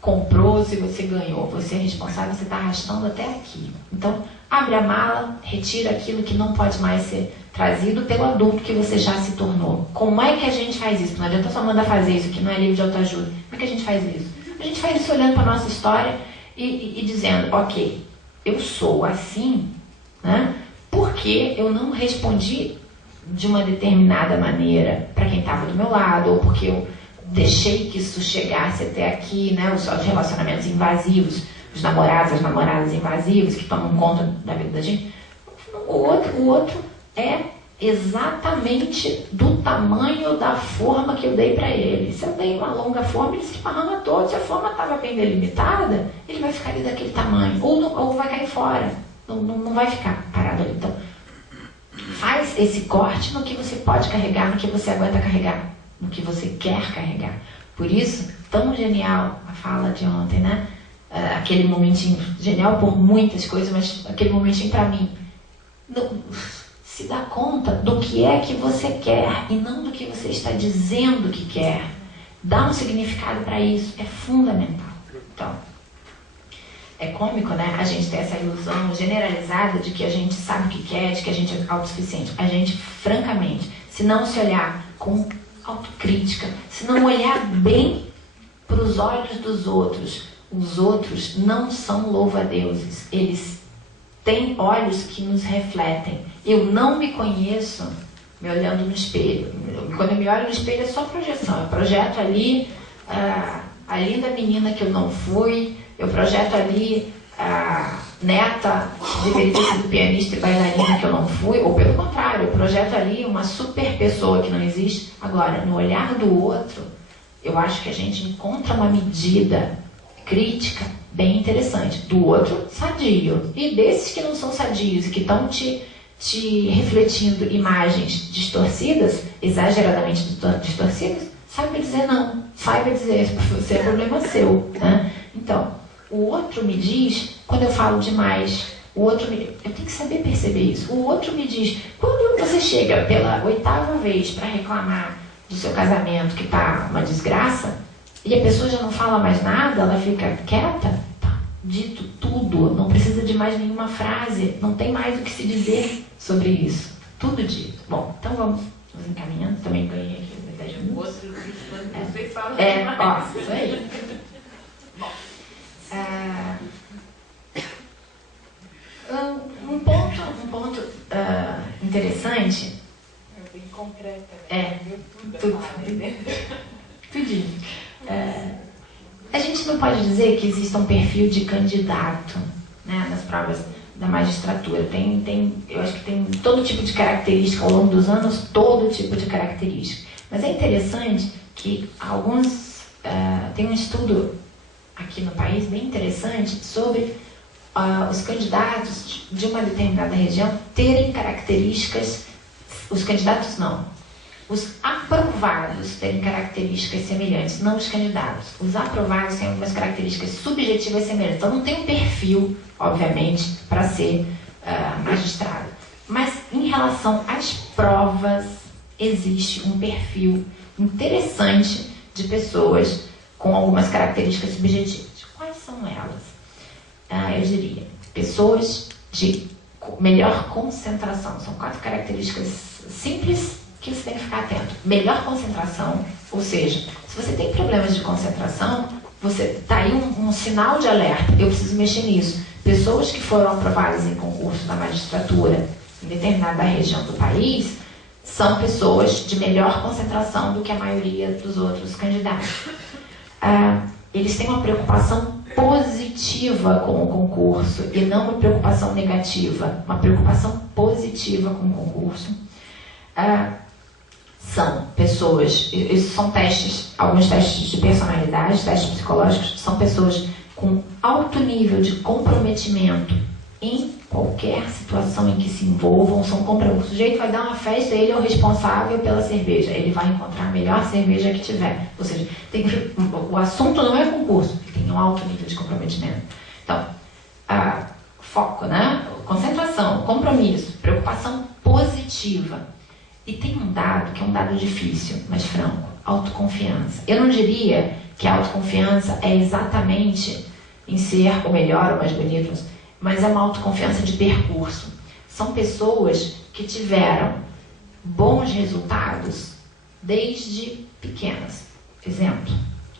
comprou, se você ganhou, você é responsável, você está arrastando até aqui. Então, abre a mala, retira aquilo que não pode mais ser trazido pelo adulto que você já se tornou. Como é que a gente faz isso? Não adianta só mandar fazer isso, que não é livro de autoajuda. Como é que a gente faz isso? A gente faz isso olhando para a nossa história e dizendo, ok, eu sou assim, né? Porque eu não respondi de uma determinada maneira para quem estava do meu lado, ou porque eu deixei que isso chegasse até aqui, né? Os relacionamentos invasivos, os namorados, as namoradas invasivos que tomam conta da vida da gente. O outro é exatamente do tamanho da forma que eu dei para ele. Se eu dei uma longa forma, ele se esparrama todo. Se a forma estava bem delimitada, ele vai ficar ali daquele tamanho. Ou vai cair fora. Não vai ficar parado ali. Então, faz esse corte no que você pode carregar, no que você aguenta carregar, no que você quer carregar. Por isso, tão genial a fala de ontem, né? Aquele momentinho, genial por muitas coisas, mas aquele momentinho para mim. Se dá conta do que é que você quer e não do que você está dizendo que quer. Dá um significado para isso, é fundamental. Então, é cômico, né? A gente ter essa ilusão generalizada de que a gente sabe o que quer, de que a gente é autossuficiente. A gente, francamente, se não se olhar com autocrítica, se não olhar bem para os olhos dos outros, os outros não são louva-deuses. Eles têm olhos que nos refletem. Eu não me conheço me olhando no espelho. Quando eu me olho no espelho é só projeção. Eu projeto ali a linda menina que eu não fui. Eu projeto ali a neta deveria ter sido pianista e bailarina que eu não fui. Ou pelo contrário, eu projeto ali uma super pessoa que não existe. Agora, no olhar do outro, eu acho que a gente encontra uma medida crítica bem interessante. Do outro, sadio. E desses que não são sadios e que estão te refletindo imagens distorcidas, exageradamente distorcidas, saiba dizer não. Saiba dizer, você é problema seu, né? Então, o outro me diz, quando eu falo demais, eu tenho que saber perceber isso. O outro me diz, quando você chega pela 8ª vez para reclamar do seu casamento que está uma desgraça, e a pessoa já não fala mais nada, ela fica quieta, tá dito tudo, não precisa de mais nenhuma frase, não tem mais o que se dizer sobre isso. Tudo dito. Bom, então vamos nos encaminhando, também ganhei aqui 10 minutos. Outro vocês falam Ó, isso aí. Bom, interessante. É bem concreta, né? Tudinho. A gente não pode dizer que exista um perfil de candidato, né, nas provas da magistratura. Eu acho que tem todo tipo de característica ao longo dos anos, todo tipo de característica. Mas é interessante que tem um estudo aqui no país bem interessante sobre os candidatos de uma determinada região terem características, os candidatos não, os aprovados terem características semelhantes, não os candidatos. Os aprovados têm algumas características subjetivas semelhantes. Então não tem um perfil, obviamente, para ser magistrado. Mas em relação às provas, existe um perfil interessante de pessoas com algumas características subjetivas. Quais são elas? Eu diria, pessoas de melhor concentração. São 4 características simples que você tem que ficar atento. Melhor concentração, ou seja, se você tem problemas de concentração, você tá aí um sinal de alerta. Eu preciso mexer nisso. Pessoas que foram aprovadas em concurso da magistratura em determinada região do país são pessoas de melhor concentração do que a maioria dos outros candidatos. Eles têm uma preocupação positiva com o concurso e não uma preocupação negativa, uma preocupação positiva com o concurso. São pessoas, isso são testes, alguns testes de personalidade, testes psicológicos, são pessoas com alto nível de comprometimento em qualquer situação em que se envolvam. O sujeito vai dar uma festa, ele é o responsável pela cerveja, ele vai encontrar a melhor cerveja que tiver. Ou seja, o assunto não é concurso, ele tem um alto nível de comprometimento. Então, foco, né? Concentração, compromisso, preocupação positiva. E tem um dado que é um dado difícil, mas franco, autoconfiança. Eu não diria que a autoconfiança é exatamente em ser o melhor ou mais bonito, mas é uma autoconfiança de percurso. São pessoas que tiveram bons resultados desde pequenas. Exemplo,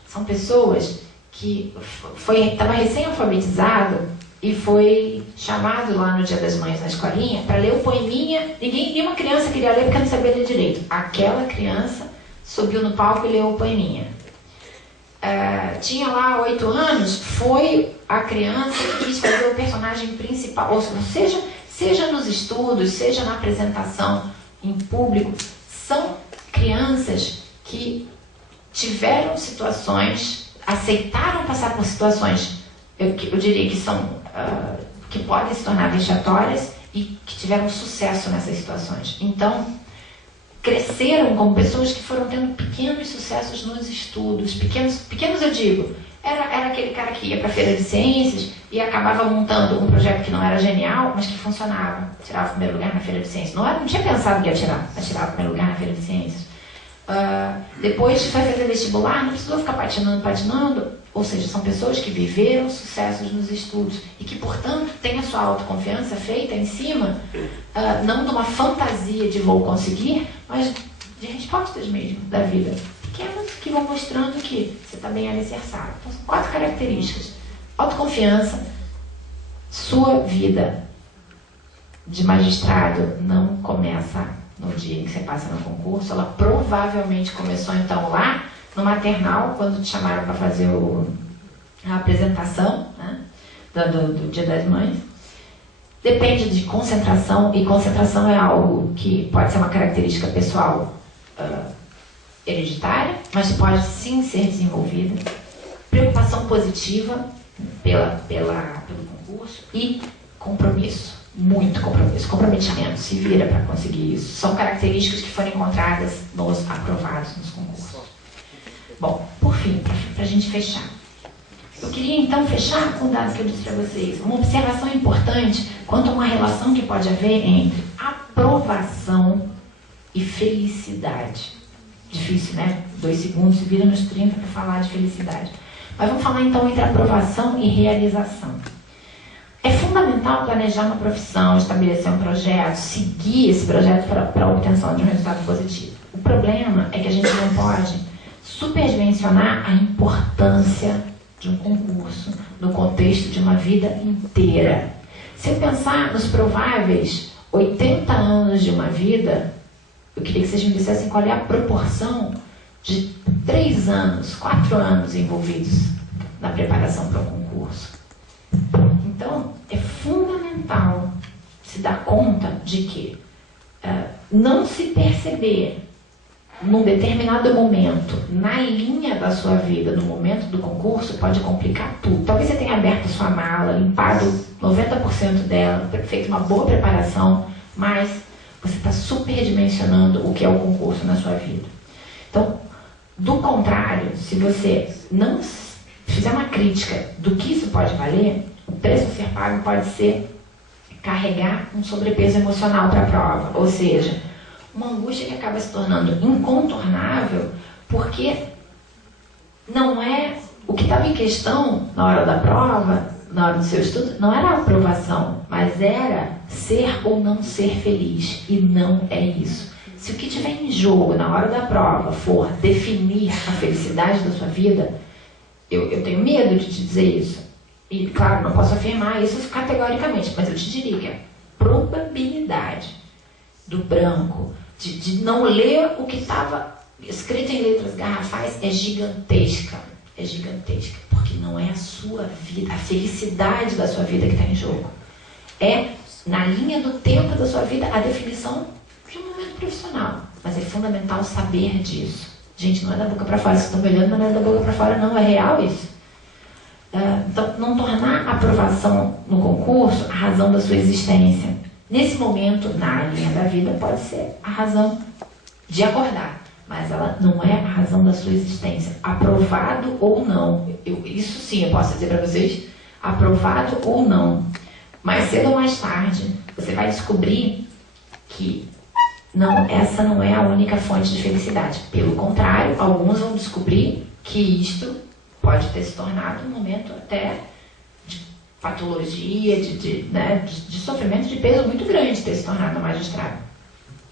são pessoas que estava recém-alfabetizado e foi chamado lá no Dia das Mães na escolinha para ler o poeminha. Nenhuma criança queria ler porque não sabia ler direito. Aquela criança subiu no palco e leu o poeminha. Tinha lá 8 anos, foi a criança que quis fazer o personagem principal. Ou seja nos estudos, seja na apresentação em público, são crianças que tiveram situações, aceitaram passar por situações, eu diria que são que podem se tornar vexatórias e que tiveram sucesso nessas situações. Então, cresceram como pessoas que foram tendo pequenos sucessos nos estudos. Pequenos eu digo, era aquele cara que ia para a feira de ciências e acabava montando um projeto que não era genial, mas que funcionava. Tirava o primeiro lugar na feira de ciências. Não tinha pensado que ia tirar, mas tirava o primeiro lugar na feira de ciências. Depois foi fazer vestibular, não precisou ficar patinando. Ou seja, são pessoas que viveram sucessos nos estudos e que, portanto, têm a sua autoconfiança feita em cima, não de uma fantasia de vou conseguir, mas de respostas mesmo da vida. Pequenas que vão mostrando que você está bem alicerçado. Então, são 4 características. Autoconfiança, sua vida de magistrado não começa no dia em que você passa no concurso. Ela provavelmente começou, então, lá no maternal, quando te chamaram para fazer a apresentação, né, do Dia das Mães. Depende de concentração, e concentração é algo que pode ser uma característica pessoal hereditária, mas pode sim ser desenvolvida. Preocupação positiva pelo concurso e compromisso, muito compromisso, comprometimento, se vira para conseguir isso. São características que foram encontradas nos aprovados nos concursos. Bom, por fim, para a gente fechar. Eu queria então fechar com o dado que eu disse para vocês. Uma observação importante quanto a uma relação que pode haver entre aprovação e felicidade. Difícil, né? 2 segundos se vira nos 30 para falar de felicidade. Mas vamos falar então entre aprovação e realização. É fundamental planejar uma profissão, estabelecer um projeto, seguir esse projeto para a obtenção de um resultado positivo. O problema é que a gente não pode superdimensionar a importância de um concurso no contexto de uma vida inteira. Se eu pensar nos prováveis 80 anos de uma vida, eu queria que vocês me dissessem qual é a proporção de 3 anos, 4 anos envolvidos na preparação para o concurso. Então, é fundamental se dar conta de que não se perceber num determinado momento, na linha da sua vida, no momento do concurso, pode complicar tudo. Talvez você tenha aberto sua mala, limpado 90% dela, feito uma boa preparação, mas você está superdimensionando o que é o concurso na sua vida. Então, do contrário, se você não fizer uma crítica do que isso pode valer, o preço a ser pago pode ser carregar um sobrepeso emocional para a prova, ou seja, uma angústia que acaba se tornando incontornável porque não é o que estava em questão na hora da prova, na hora do seu estudo, não era a aprovação, mas era ser ou não ser feliz, e não é isso. Se o que tiver em jogo na hora da prova for definir a felicidade da sua vida, eu tenho medo de te dizer isso. E, claro, não posso afirmar isso categoricamente, mas eu te diria que a probabilidade do branco de não ler o que estava escrito em letras garrafais é gigantesca. É gigantesca, porque não é a sua vida, a felicidade da sua vida que está em jogo. É, na linha do tempo da sua vida, a definição de um momento profissional. Mas é fundamental saber disso. Gente, não é da boca para fora. Vocês estão me olhando, mas não é da boca para fora, não. É real isso. Então, não tornar a aprovação no concurso a razão da sua existência. Nesse momento, na linha da vida, pode ser a razão de acordar, mas ela não é a razão da sua existência. Aprovado ou não, isso sim eu posso dizer para vocês, aprovado ou não, mais cedo ou mais tarde, você vai descobrir que essa não é a única fonte de felicidade. Pelo contrário, alguns vão descobrir que isto pode ter se tornado um momento até de patologia, de sofrimento de peso muito grande ter se tornado no magistrado.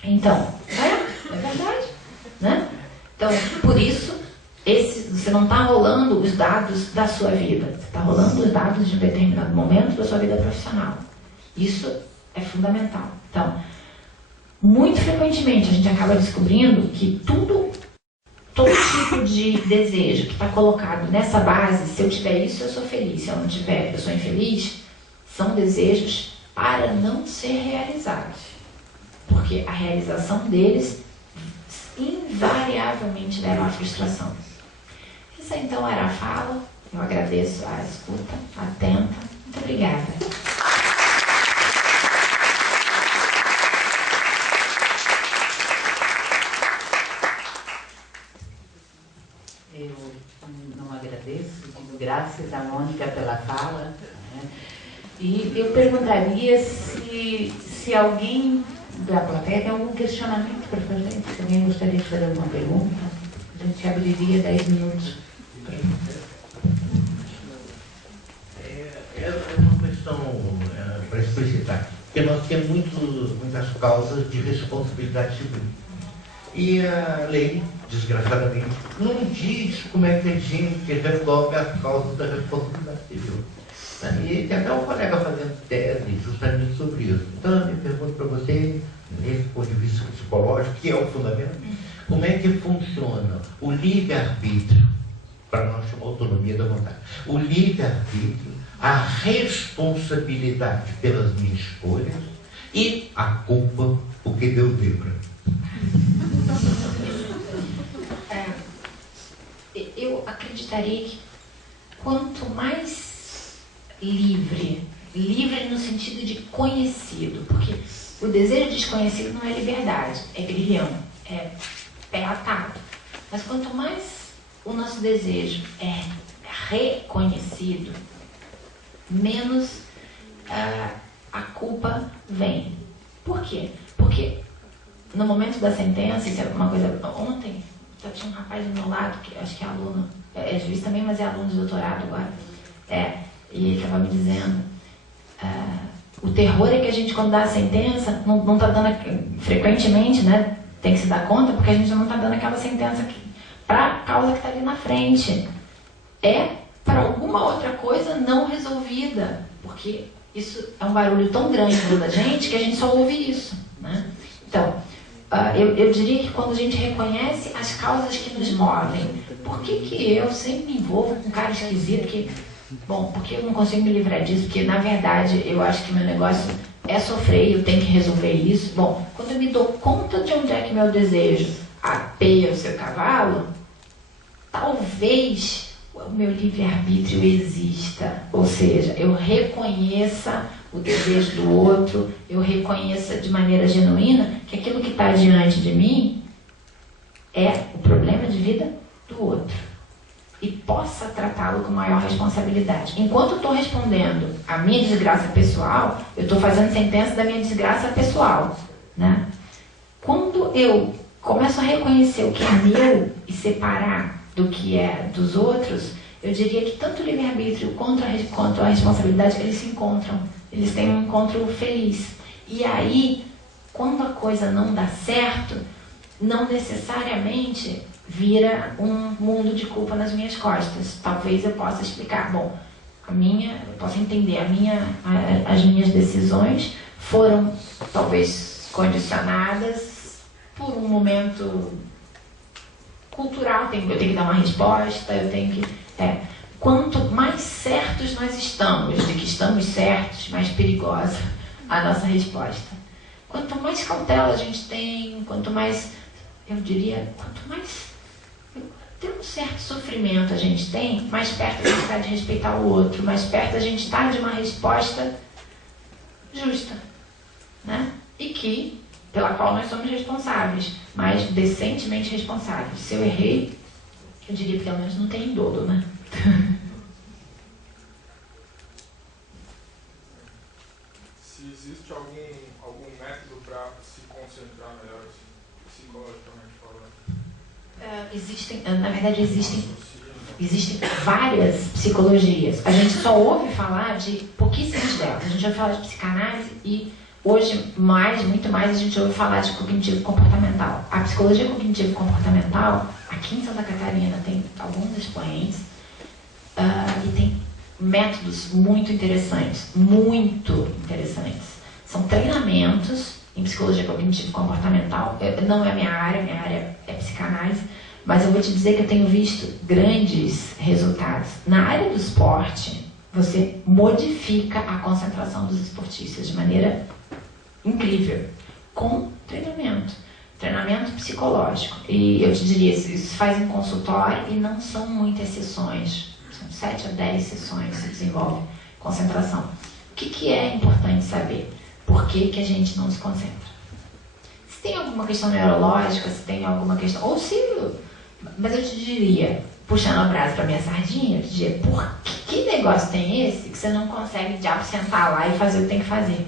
Então, é verdade, né? Então, por isso, você não está rolando os dados da sua vida, você está rolando os dados de um determinado momento da sua vida profissional. Isso é fundamental. Então, muito frequentemente a gente acaba descobrindo que todo tipo de desejo que está colocado nessa base, se eu tiver isso, eu sou feliz, se eu não tiver, eu sou infeliz, são desejos para não ser realizados. Porque a realização deles invariavelmente leva à frustração. Essa então era a fala. Eu agradeço a escuta atenta. Muito obrigada. Eu não agradeço, digo graças a Mônica pela fala, né? E eu perguntaria se alguém da plateia tem algum questionamento para fazer, se alguém gostaria de fazer alguma pergunta, a gente abriria 10 minutos. É uma questão para explicitar, porque nós temos muitas causas de responsabilidade civil. E a lei, desgraçadamente, não diz como é que a gente resolve as causas da responsabilidade civil. E tem até um colega fazendo tese justamente sobre isso. Então, eu me pergunto para você, nesse ponto de vista psicológico, que é o fundamento, como é que funciona o livre-arbítrio, para nós chamar autonomia da vontade, o livre-arbítrio, a responsabilidade pelas minhas escolhas e a culpa porque deu zebra. Eu acreditaria que quanto mais livre no sentido de conhecido, porque o desejo desconhecido não é liberdade, é grilhão, é pé atado. Mas quanto mais o nosso desejo é reconhecido, menos a culpa vem. Por quê? Porque no momento da sentença, isso era uma coisa... Ontem, tinha um rapaz do meu lado, que acho que é aluno, é juiz também, mas é aluno de doutorado agora. E ele estava me dizendo, o terror é que a gente, quando dá a sentença, não está dando frequentemente, né? Tem que se dar conta, porque a gente não está dando aquela sentença para a causa que está ali na frente. É para alguma outra coisa não resolvida, porque isso é um barulho tão grande dentro da gente que a gente só ouve isso, né? Então, eu diria que quando a gente reconhece as causas que nos movem, por que eu sempre me envolvo com um cara esquisito porque eu não consigo me livrar disso, porque na verdade eu acho que meu negócio é sofrer e eu tenho que resolver isso. Bom, quando eu me dou conta de onde é que meu desejo apeia o seu cavalo, talvez o meu livre-arbítrio exista, ou seja, eu reconheça o desejo do outro, eu reconheça de maneira genuína que aquilo que está diante de mim é o problema de vida do outro e possa tratá-lo com maior responsabilidade. Enquanto eu estou respondendo a minha desgraça pessoal, eu estou fazendo sentença da minha desgraça pessoal, né? Quando eu começo a reconhecer o que é meu e separar do que é dos outros, eu diria que tanto o livre-arbítrio quanto a responsabilidade, eles se encontram. Eles têm um encontro feliz. E aí, quando a coisa não dá certo, não necessariamente vira um mundo de culpa nas minhas costas. Talvez eu possa explicar. Bom, eu posso entender, as minhas decisões foram talvez condicionadas por um momento cultural. Eu tenho que dar uma resposta, quanto mais certos nós estamos de que estamos certos, mais perigosa a nossa resposta. Quanto mais cautela a gente tem, quanto mais ter um certo sofrimento a gente tem, mais perto a gente está de respeitar o outro, mais perto a gente está de uma resposta justa, né? E pela qual nós somos responsáveis, mas decentemente responsáveis. Se eu errei, eu diria que pelo menos não tem dolo, né? Se existe algum método para se concentrar melhor, assim, psicologicamente falando? Na verdade, existem várias psicologias. A gente só ouve falar de pouquíssimas delas. A gente ouve falar de psicanálise e hoje, muito mais, a gente ouve falar de cognitivo comportamental. A psicologia cognitivo comportamental, aqui em Santa Catarina, tem alguns expoentes e tem métodos muito interessantes. São treinamentos em psicologia cognitivo comportamental. Não é a minha área é psicanálise, mas eu vou te dizer que eu tenho visto grandes resultados. Na área do esporte, você modifica a concentração dos esportistas de maneira incrível, com treinamento psicológico. E eu te diria, isso faz em consultório e não são muitas sessões, são 7 a 10 sessões que se desenvolve concentração. O que é importante saber? Por que a gente não se concentra? Se tem alguma questão neurológica, se tem alguma questão, mas eu te diria, puxando a brasa para minha sardinha, eu te diria, que negócio tem esse que você não consegue sentar lá e fazer o que tem que fazer?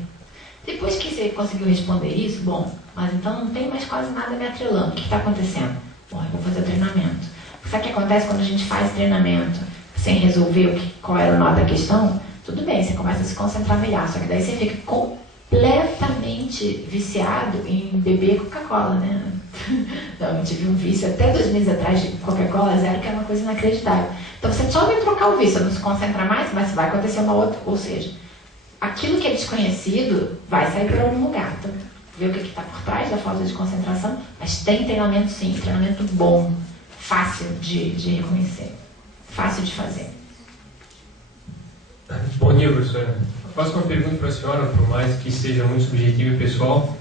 Depois que você conseguiu responder isso, bom, mas então não tem mais quase nada me atrelando. O que está acontecendo? Bom, eu vou fazer o treinamento. Sabe o que acontece quando a gente faz treinamento sem resolver qual era o nó da questão? Tudo bem, você começa a se concentrar melhor, só que daí você fica completamente viciado em beber Coca-Cola, né? Não, eu tive um vício até 2 meses atrás de Coca-Cola zero, que é uma coisa inacreditável. Então você só vai trocar o vício, não se concentra mais, mas vai acontecer uma outra, ou seja, aquilo que é desconhecido vai sair para algum lugar. Então, ver o que está por trás da falta de concentração, mas tem treinamento sim, treinamento bom, fácil de reconhecer, fácil de fazer. Bom dia, professora. Faço uma pergunta para a senhora, por mais que seja muito subjetiva e pessoal,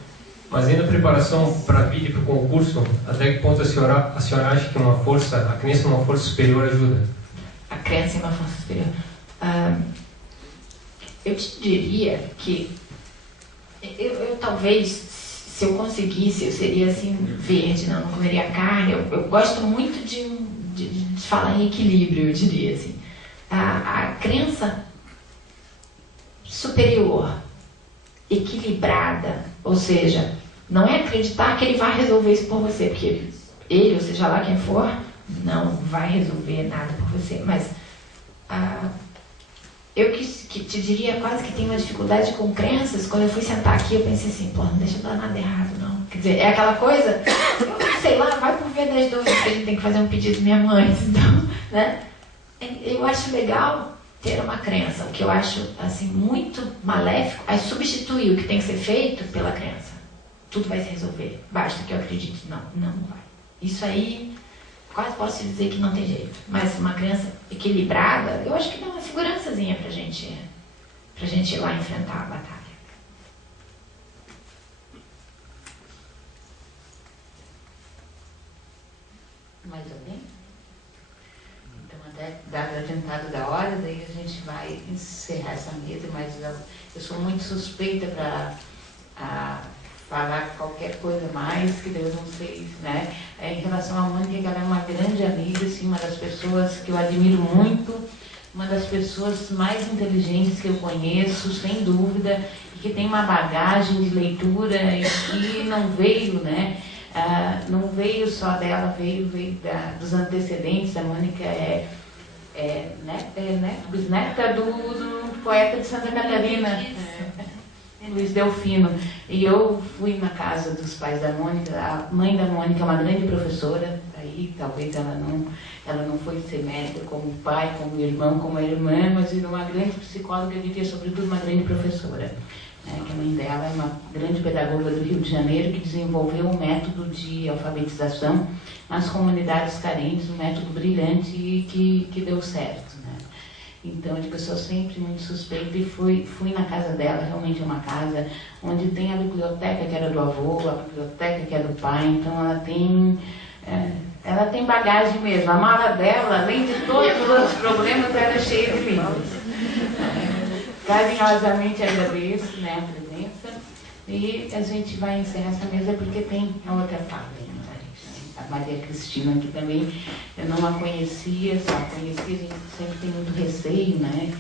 mas ainda a preparação para a vida e para o concurso, até que ponto a senhora acha que a crença em uma força superior ajuda? A crença em uma força superior? Eu te diria que eu talvez, se eu conseguisse, eu seria assim, verde, não comeria carne. Eu gosto muito de falar em equilíbrio, eu diria assim. A crença superior, equilibrada, ou seja, não é acreditar que ele vai resolver isso por você, porque ele, ou seja lá quem for, não vai resolver nada por você, mas eu que te diria quase que tenho uma dificuldade com crenças. Quando eu fui sentar aqui, eu pensei assim, não deixa eu dar nada errado, não. Quer dizer, é aquela coisa, sei lá, vai por ver das dúvidas que a gente tem que fazer um pedido minha mãe, então, né? Eu acho legal ter uma crença, o que eu acho assim muito maléfico, é substituir o que tem que ser feito pela crença. Tudo vai se resolver, basta que eu acredite. Não, não vai. Isso aí, quase posso dizer que não tem jeito. Mas uma crença equilibrada, eu acho que dá uma segurançazinha pra gente ir lá enfrentar a batalha. Mais alguém? Então, até dado o adiantado da hora, daí a gente vai encerrar essa mesa, mas eu sou muito suspeita para falar qualquer coisa mais, que eu não sei, né? Em relação à Mônica, ela é uma grande amiga, assim, uma das pessoas que eu admiro muito, uma das pessoas mais inteligentes que eu conheço, sem dúvida, e que tem uma bagagem de leitura e que não veio, né? Não veio só dela, veio dos antecedentes. A Mônica é bisneta do poeta de Santa Catarina, Luiz Delfino. E eu fui na casa dos pais da Mônica. A mãe da Mônica é uma grande professora, aí talvez ela não foi ser médica como o pai, como o irmão, como a irmã, mas era uma grande psicóloga, eu diria sobretudo uma grande professora. Que a mãe dela é uma grande pedagoga do Rio de Janeiro que desenvolveu um método de alfabetização nas comunidades carentes, um método brilhante e que deu certo, né? Então, eu digo, eu sou sempre muito suspeita e fui na casa dela, realmente é uma casa onde tem a biblioteca que era do avô, a biblioteca que é do pai, então ela tem bagagem mesmo. A mala dela, além de todos os outros problemas, era cheia de livros. Carinhosamente agradeço, né, a presença, e a gente vai encerrar essa mesa porque tem a outra fala, a Maria Cristina, que também eu não a conhecia, só a conhecia, a gente sempre tem muito receio, né?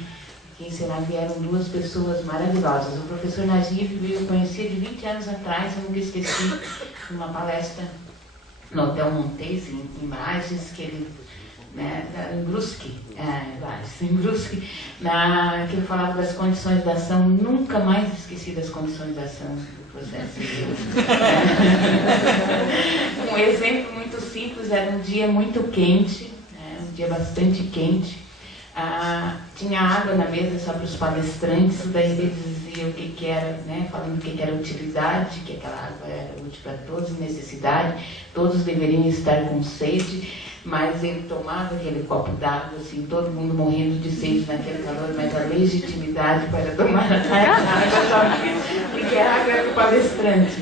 Quem será? Vieram duas pessoas maravilhosas. O professor Najib, eu conhecia de 20 anos atrás, eu nunca esqueci, numa palestra no Hotel Montes, em Lages, que ele... em Brusque, que ele falava das condições da ação. Nunca mais esqueci das condições da ação do processo. Um exemplo muito simples, era um dia muito quente, um dia bastante quente. Tinha água na mesa só para os palestrantes, daí ele dizia o que era, falando o que era utilidade, que aquela água era útil para todos, necessidade, todos deveriam estar com sede. Mas ele tomava aquele copo d'água, assim, todo mundo morrendo de sede naquele calor, mas a legitimidade para tomar a água só porque a água era o palestrante.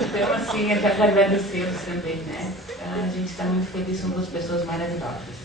Então, assim, até para agradecê-los também, né? A gente está muito feliz, são duas pessoas maravilhosas.